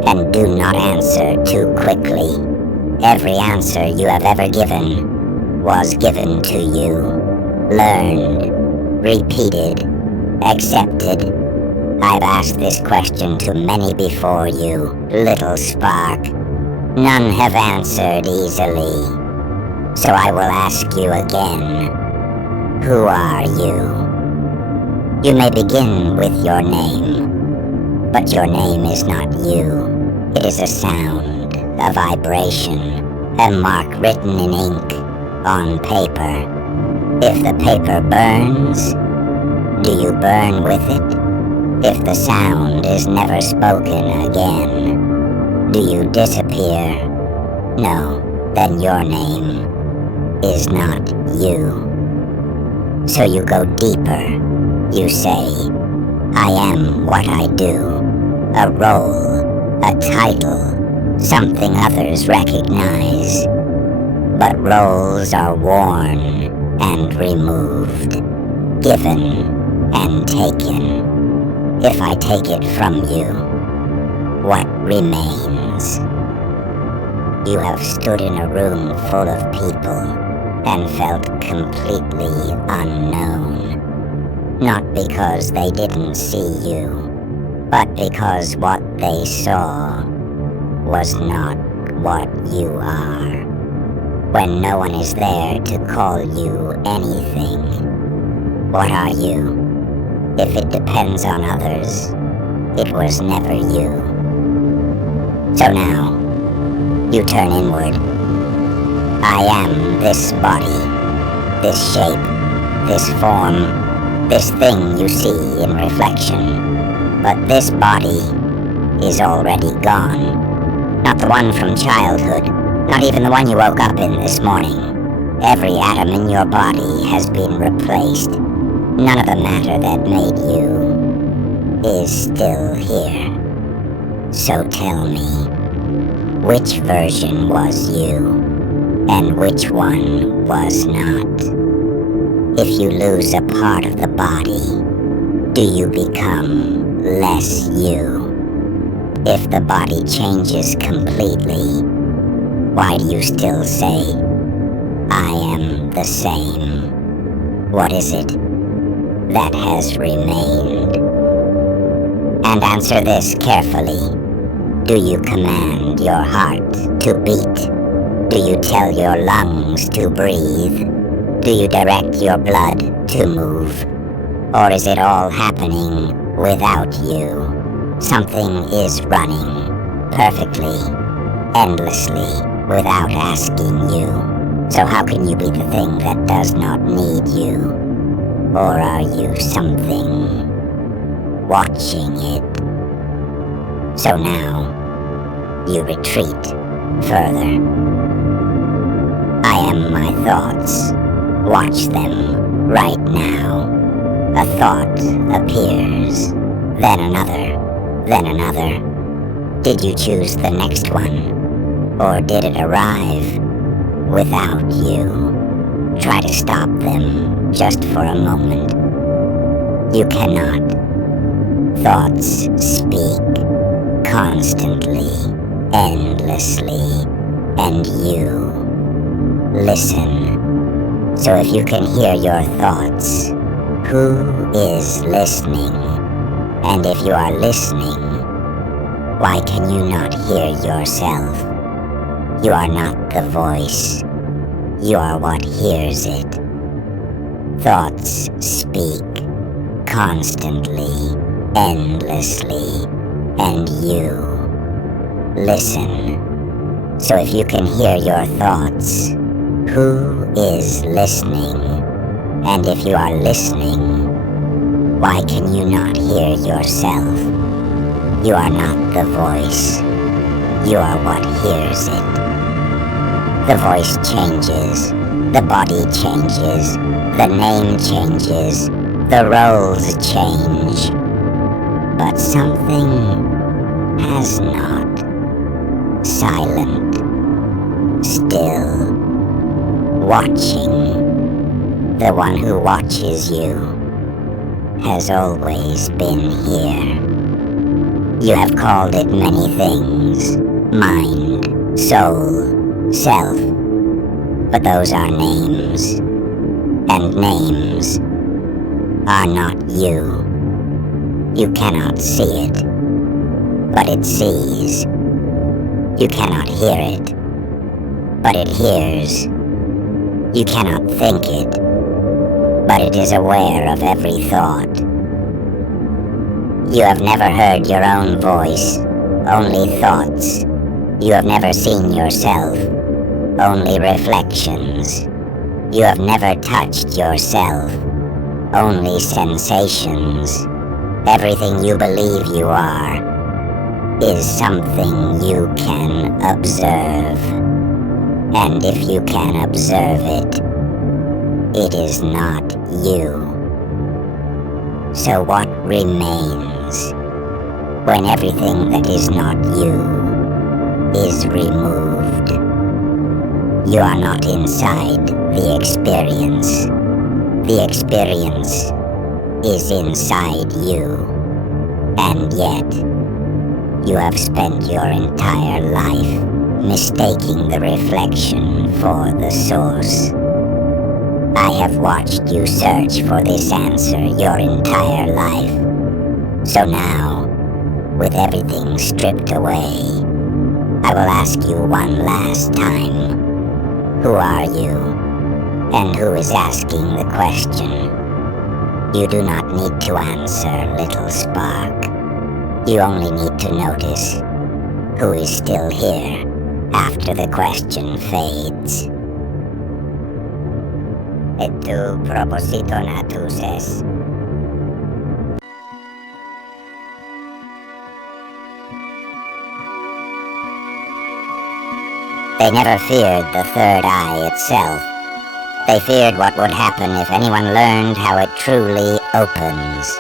and do not answer too quickly. Every answer you have ever given was given to you, learned, repeated, accepted. I've asked this question to many before you, little spark. None have answered easily. So I will ask you again. Who are you? You may begin with your name, but your name is not you. It is a sound, a vibration, a mark written in ink on paper. If the paper burns, do you burn with it? If the sound is never spoken again, do you disappear? No, then your name is not you. So you go deeper. You say, I am what I do. A role, a title, something others recognize. But roles are worn and removed, given and taken. If I take it from you, what remains? You have stood in a room full of people and felt completely unknown. Not because they didn't see you, but because what they saw was not what you are. When no one is there to call you anything, what are you? If it depends on others, it was never you. So now, you turn inward. I am this body, this shape, this form, this thing you see in reflection. But this body is already gone. Not the one from childhood, not even the one you woke up in this morning. Every atom in your body has been replaced. None of the matter that made you is still here. So tell me, Which version was you, and which one was not? If you lose a part of the body, do you become less you? If the body changes completely, why do you still say, I am the same? What is it that has remained? And answer this carefully. Do you command your heart to beat? Do you tell your lungs to breathe? Do you direct your blood to move? Or is it all happening without you? Something is running perfectly, endlessly, without asking you. So how can you be the thing that does not need you? Or are you something watching it? So now, you retreat further. I am my thoughts. Watch them right now. A thought appears, then another, then another. Did you choose the next one? Or did it arrive without you? Try to stop them just for a moment. You cannot. Thoughts speak constantly, endlessly, and you listen. So if you can hear your thoughts, who is listening? And if you are listening, why can you not hear yourself? You are not the voice. You are what hears it. Thoughts speak constantly, endlessly, and you listen. So if you can hear your thoughts, who is listening? And if you are listening, why can you not hear yourself? You are not the voice. You are what hears it. The voice changes, the body changes, the name changes, the roles change. But something has not. Silent, still, watching. The one who watches you has always been here. You have called it many things, mind, soul, self, but those are names, and names are not you. You cannot see it, but it sees. You cannot hear it, but it hears. You cannot think it, but it is aware of every thought. You have never heard your own voice, only thoughts. You have never seen yourself, only reflections. You have never touched yourself, only sensations. Everything you believe you are is something you can observe. And if you can observe it, it is not you. So what remains when everything that is not you is removed? You are not inside the experience. The experience is inside you. And yet, you have spent your entire life mistaking the reflection for the source. I have watched you search for this answer your entire life. So now, with everything stripped away, I will ask you one last time. Who are you? And who is asking the question? You do not need to answer, little spark. You only need to notice who is still here after the question fades. Et tu proposito natuses. They never feared the third eye itself. They feared what would happen if anyone learned how it truly opens.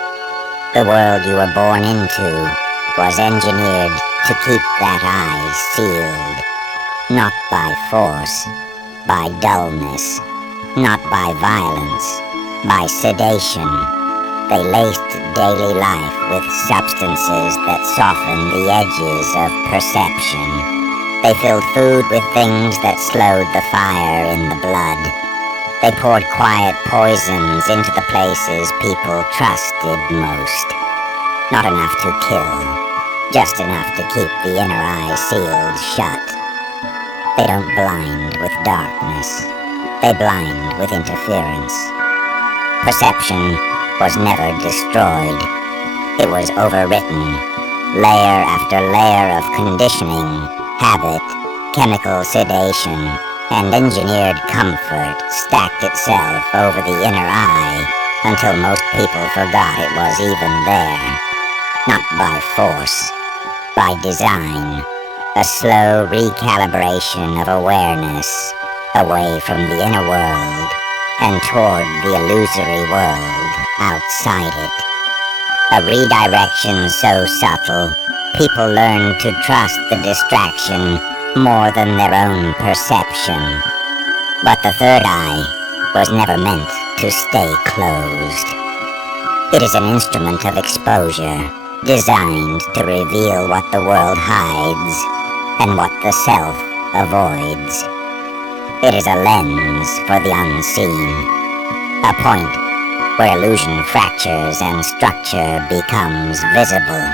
The world you were born into was engineered to keep that eye sealed, not by force, by dullness, not by violence, by sedation. They laced daily life with substances that softened the edges of perception. They filled food with things that slowed the fire in the blood. They poured quiet poisons into the places people trusted most. Not enough to kill, just enough to keep the inner eye sealed shut. They don't blind with darkness. They blind with interference. Perception was never destroyed. It was overwritten. Layer after layer of conditioning, habit, chemical sedation, and engineered comfort stacked itself over the inner eye until most people forgot it was even there. Not by force, by design. A slow recalibration of awareness away from the inner world and toward the illusory world outside it. A redirection so subtle, people learn to trust the distraction more than their own perception. But the third eye was never meant to stay closed. It is an instrument of exposure, designed to reveal what the world hides and what the self avoids. It is a lens for the unseen, a point where illusion fractures and structure becomes visible.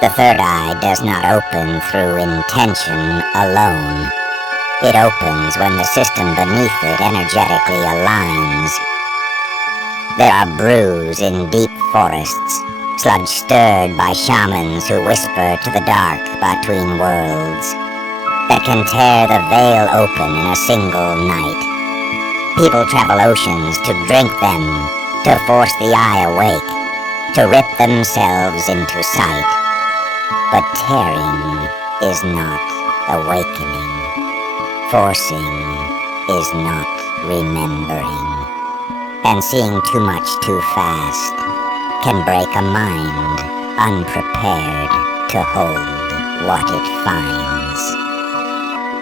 The third eye does not open through intention alone. It opens when the system beneath it energetically aligns. There are brews in deep forests, sludge stirred by shamans who whisper to the dark between worlds, that can tear the veil open in a single night. People travel oceans to drink them, to force the eye awake, to rip themselves into sight. But tearing is not awakening. Forcing is not remembering. And seeing too much too fast can break a mind unprepared to hold what it finds.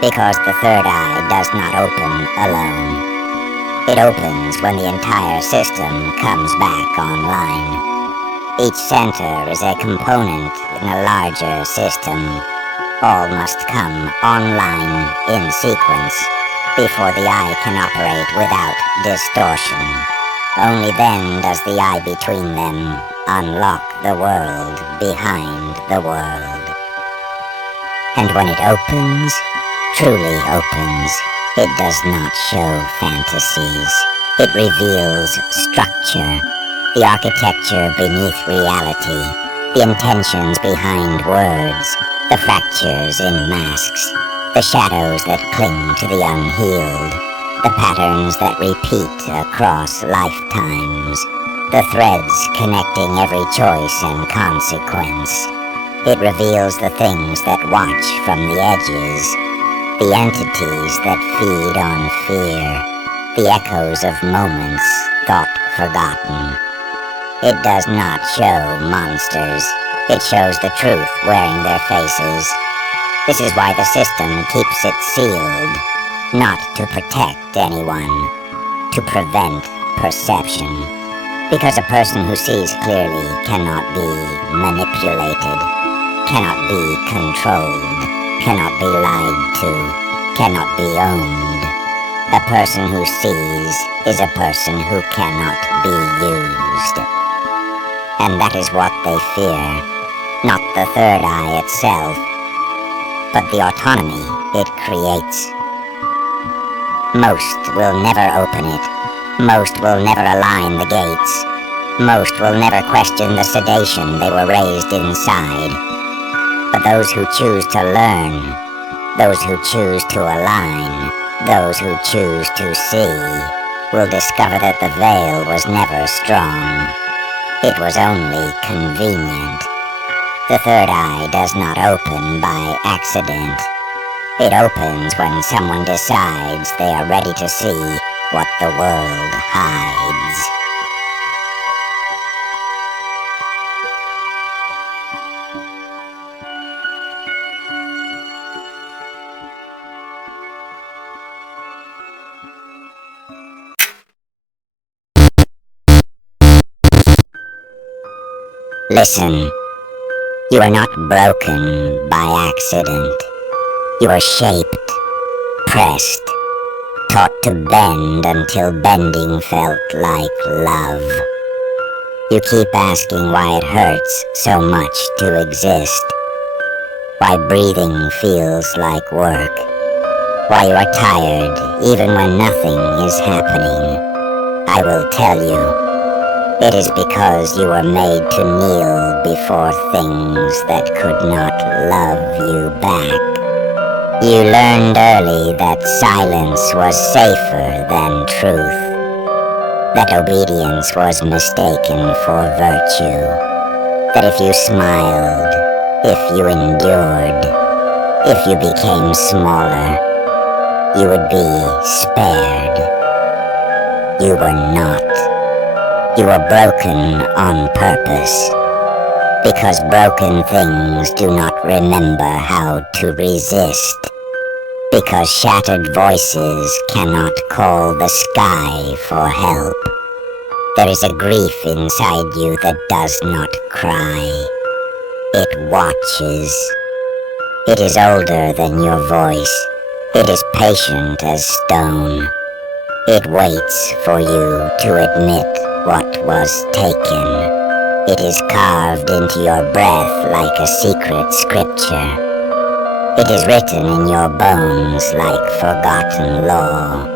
Because the third eye does not open alone. It opens when the entire system comes back online. Each center is a component in a larger system. All must come online in sequence before the eye can operate without distortion. Only then does the eye between them unlock the world behind the world. And when it opens, truly opens, it does not show fantasies. It reveals structure, the architecture beneath reality, the intentions behind words, the fractures in masks, the shadows that cling to the unhealed, the patterns that repeat across lifetimes, the threads connecting every choice and consequence. It reveals the things that watch from the edges, the entities that feed on fear, the echoes of moments thought forgotten. It does not show monsters. It shows the truth wearing their faces. This is why the system keeps it sealed, not to protect anyone, to prevent perception. Because a person who sees clearly cannot be manipulated, cannot be controlled, cannot be lied to, cannot be owned. A person who sees is a person who cannot be used. And that is what they fear, not the third eye itself, but the autonomy it creates. Most will never open it. Most will never align the gates. Most will never question the sedation they were raised inside. But those who choose to learn, those who choose to align, those who choose to see, will discover that the veil was never strong. It was only convenient. The third eye does not open by accident. It opens when someone decides they are ready to see what the world hides. Listen, you are not broken by accident. You are shaped, pressed, taught to bend until bending felt like love. You keep asking why it hurts so much to exist, why breathing feels like work, why you are tired even when nothing is happening. I will tell you, it is because you were made to kneel before things that could not love you back. You learned early that silence was safer than truth, that obedience was mistaken for virtue, that if you smiled, if you endured, if you became smaller, you would be spared. You were not. You were broken on purpose, because broken things do not remember how to resist, because shattered voices cannot call the sky for help. There is a grief inside you that does not cry. It watches. It is older than your voice. It is patient as stone. It waits for you to admit what was taken. It is carved into your breath like a secret scripture. It is written in your bones like forgotten law.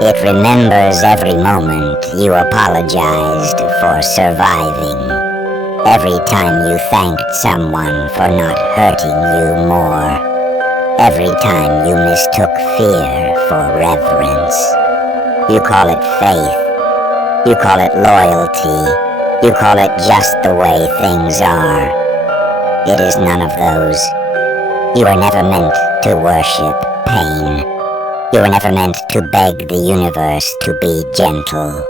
It remembers every moment you apologized for surviving, every time you thanked someone for not hurting you more, every time you mistook fear for reverence. You call it faith. You call it loyalty. You call it just the way things are. It is none of those. You were never meant to worship pain. You were never meant to beg the universe to be gentle.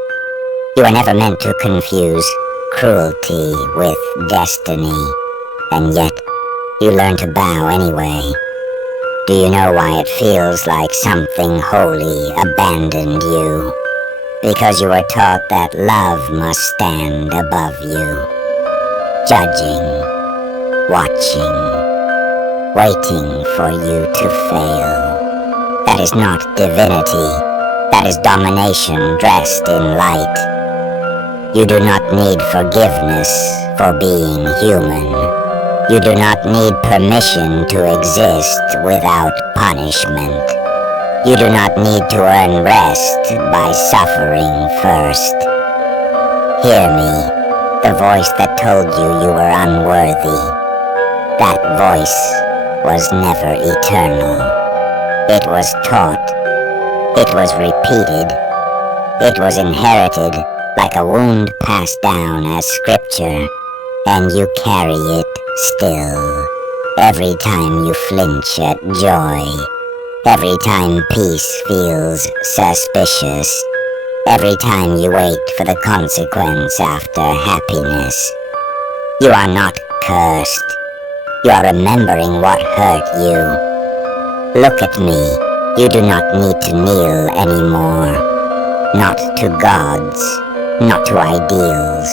You were never meant to confuse cruelty with destiny. And yet, you learn to bow anyway. Do you know why it feels like something holy abandoned you? Because you were taught that love must stand above you, judging, watching, waiting for you to fail. That is not divinity. That is domination dressed in light. You do not need forgiveness for being human. You do not need permission to exist without punishment. You do not need to earn rest by suffering first. Hear me, the voice that told you were unworthy. That voice was never eternal. It was taught. It was repeated. It was inherited like a wound passed down as scripture, and you carry it still. Every time you flinch at joy, every time peace feels suspicious, every time you wait for the consequence after happiness. You are not cursed. You are remembering what hurt you. Look at me. You do not need to kneel anymore. Not to gods, not to ideals,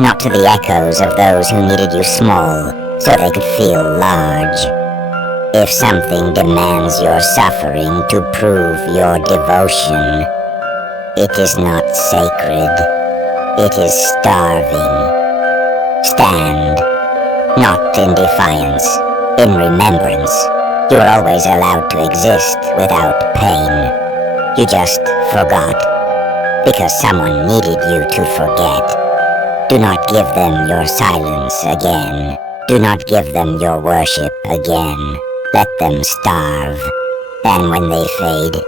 not to the echoes of those who needed you small so they could feel large. If something demands your suffering to prove your devotion, it is not sacred. It is starving. Stand, not in defiance, in remembrance. You were always allowed to exist without pain. You just forgot, because someone needed you to forget. Do not give them your silence again. Do not give them your worship again. Let them starve. And when they fade,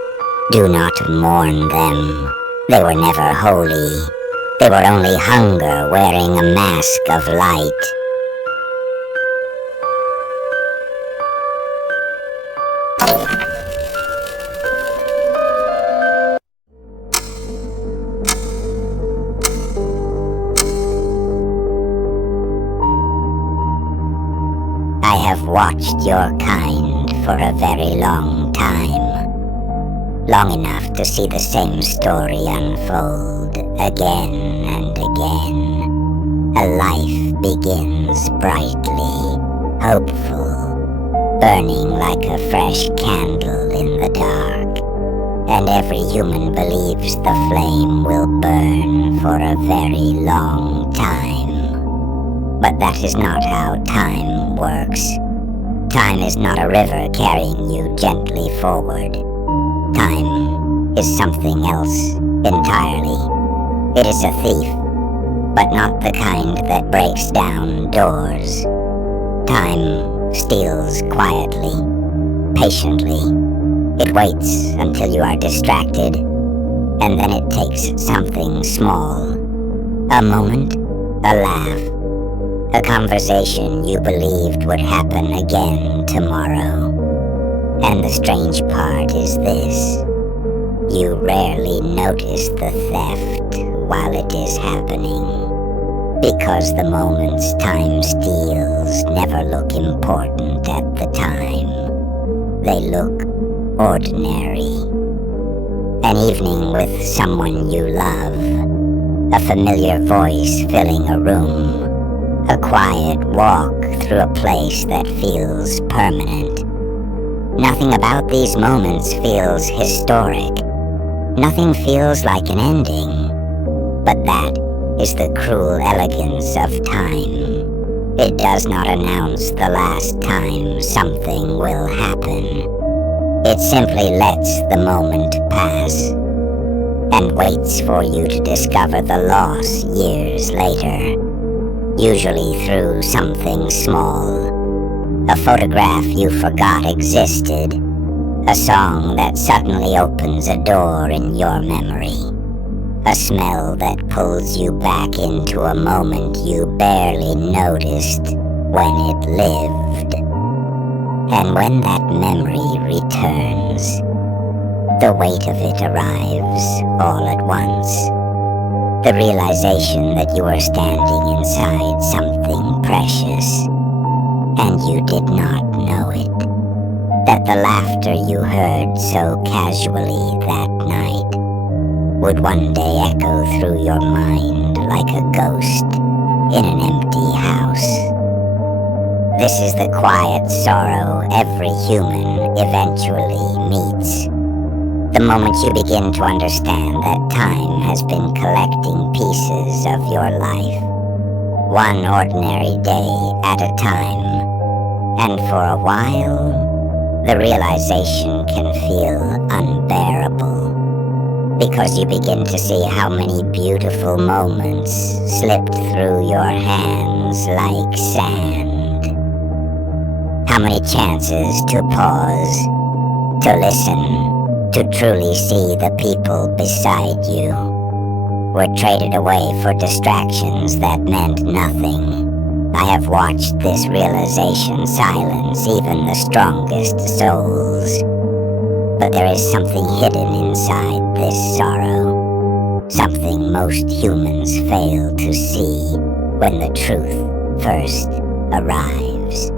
do not mourn them. They were never holy. They were only hunger wearing a mask of light. I have watched your kind for a very long time. Long enough to see the same story unfold again and again. A life begins brightly, hopeful, burning like a fresh candle in the dark, and every human believes the flame will burn for a very long time. But that is not how time works. Time is not a river carrying you gently forward. Time is something else entirely. It is a thief, but not the kind that breaks down doors. Time steals quietly, patiently. It waits until you are distracted, and then it takes something small. A moment, a laugh, a conversation you believed would happen again tomorrow. And the strange part is this: you rarely notice the theft while it is happening, because the moments time steals never look important at the time. They look ordinary. An evening with someone you love, a familiar voice filling a room, a quiet walk through a place that feels permanent. Nothing about these moments feels historic. Nothing feels like an ending. But that is the cruel elegance of time. It does not announce the last time something will happen. It simply lets the moment pass and waits for you to discover the loss years later, usually through something small. A photograph you forgot existed, a song that suddenly opens a door in your memory, a smell that pulls you back into a moment you barely noticed when it lived. And when that memory returns, the weight of it arrives all at once. The realization that you are standing inside something precious, and you did not know it. That the laughter you heard so casually that night would one day echo through your mind like a ghost in an empty house. This is the quiet sorrow every human eventually meets. The moment you begin to understand that time has been collecting pieces of your life, one ordinary day at a time, and for a while, the realization can feel unbearable, because you begin to see how many beautiful moments slipped through your hands like sand. How many chances to pause, to listen, to truly see the people beside you were traded away for distractions that meant nothing. I have watched this realization silence even the strongest souls. But there is something hidden inside this sorrow, something most humans fail to see when the truth first arrives.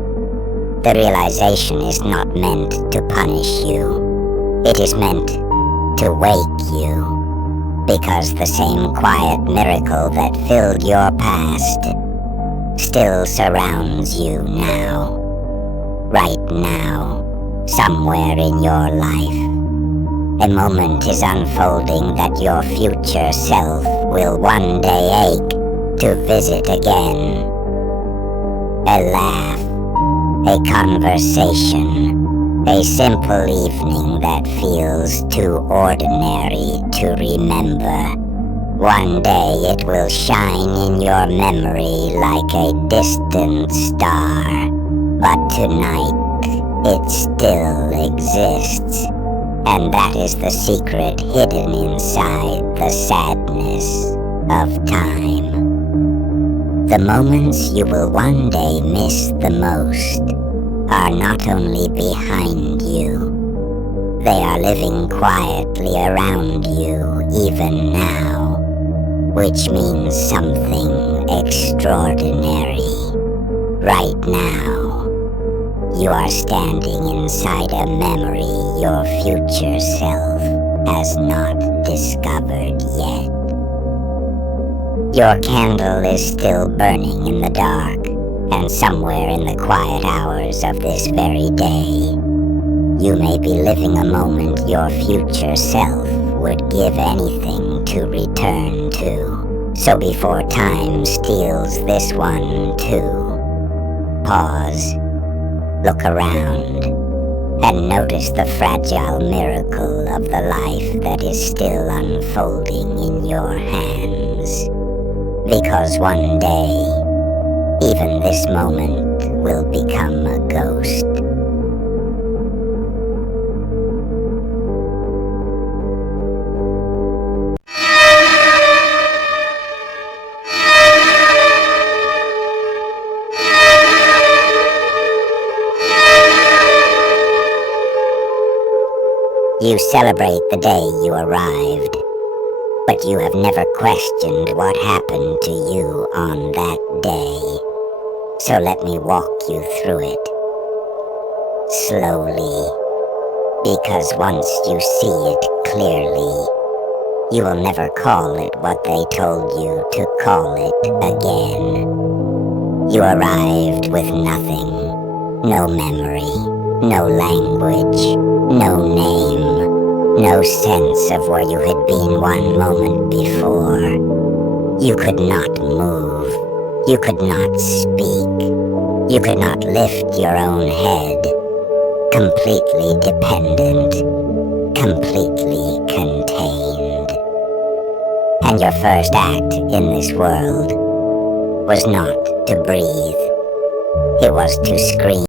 The realization is not meant to punish you. It is meant to wake you, because the same quiet miracle that filled your past still surrounds you now, right now, somewhere in your life. A moment is unfolding that your future self will one day ache to visit again. A laugh, a conversation, a simple evening that feels too ordinary to remember. One day it will shine in your memory like a distant star, but tonight it still exists, and that is the secret hidden inside the sadness of time. The moments you will one day miss the most are not only behind you, they are living quietly around you even now, which means something extraordinary. Right now, you are standing inside a memory your future self has not discovered yet. Your candle is still burning in the dark, and somewhere in the quiet hours of this very day, you may be living a moment your future self would give anything to return to. So before time steals this one too, pause, look around, and notice the fragile miracle of the life that is still unfolding in your hands. Because one day, even this moment will become a ghost. You celebrate the day you arrived, but you have never questioned what happened to you on that day. So let me walk you through it, slowly, because once you see it clearly, you will never call it what they told you to call it again. You arrived with nothing, no memory, no language, no name, no sense of where you had been one moment before. You could not move. You could not speak. You could not lift your own head. Completely dependent. Completely contained. And your first act in this world was not to breathe. It was to scream.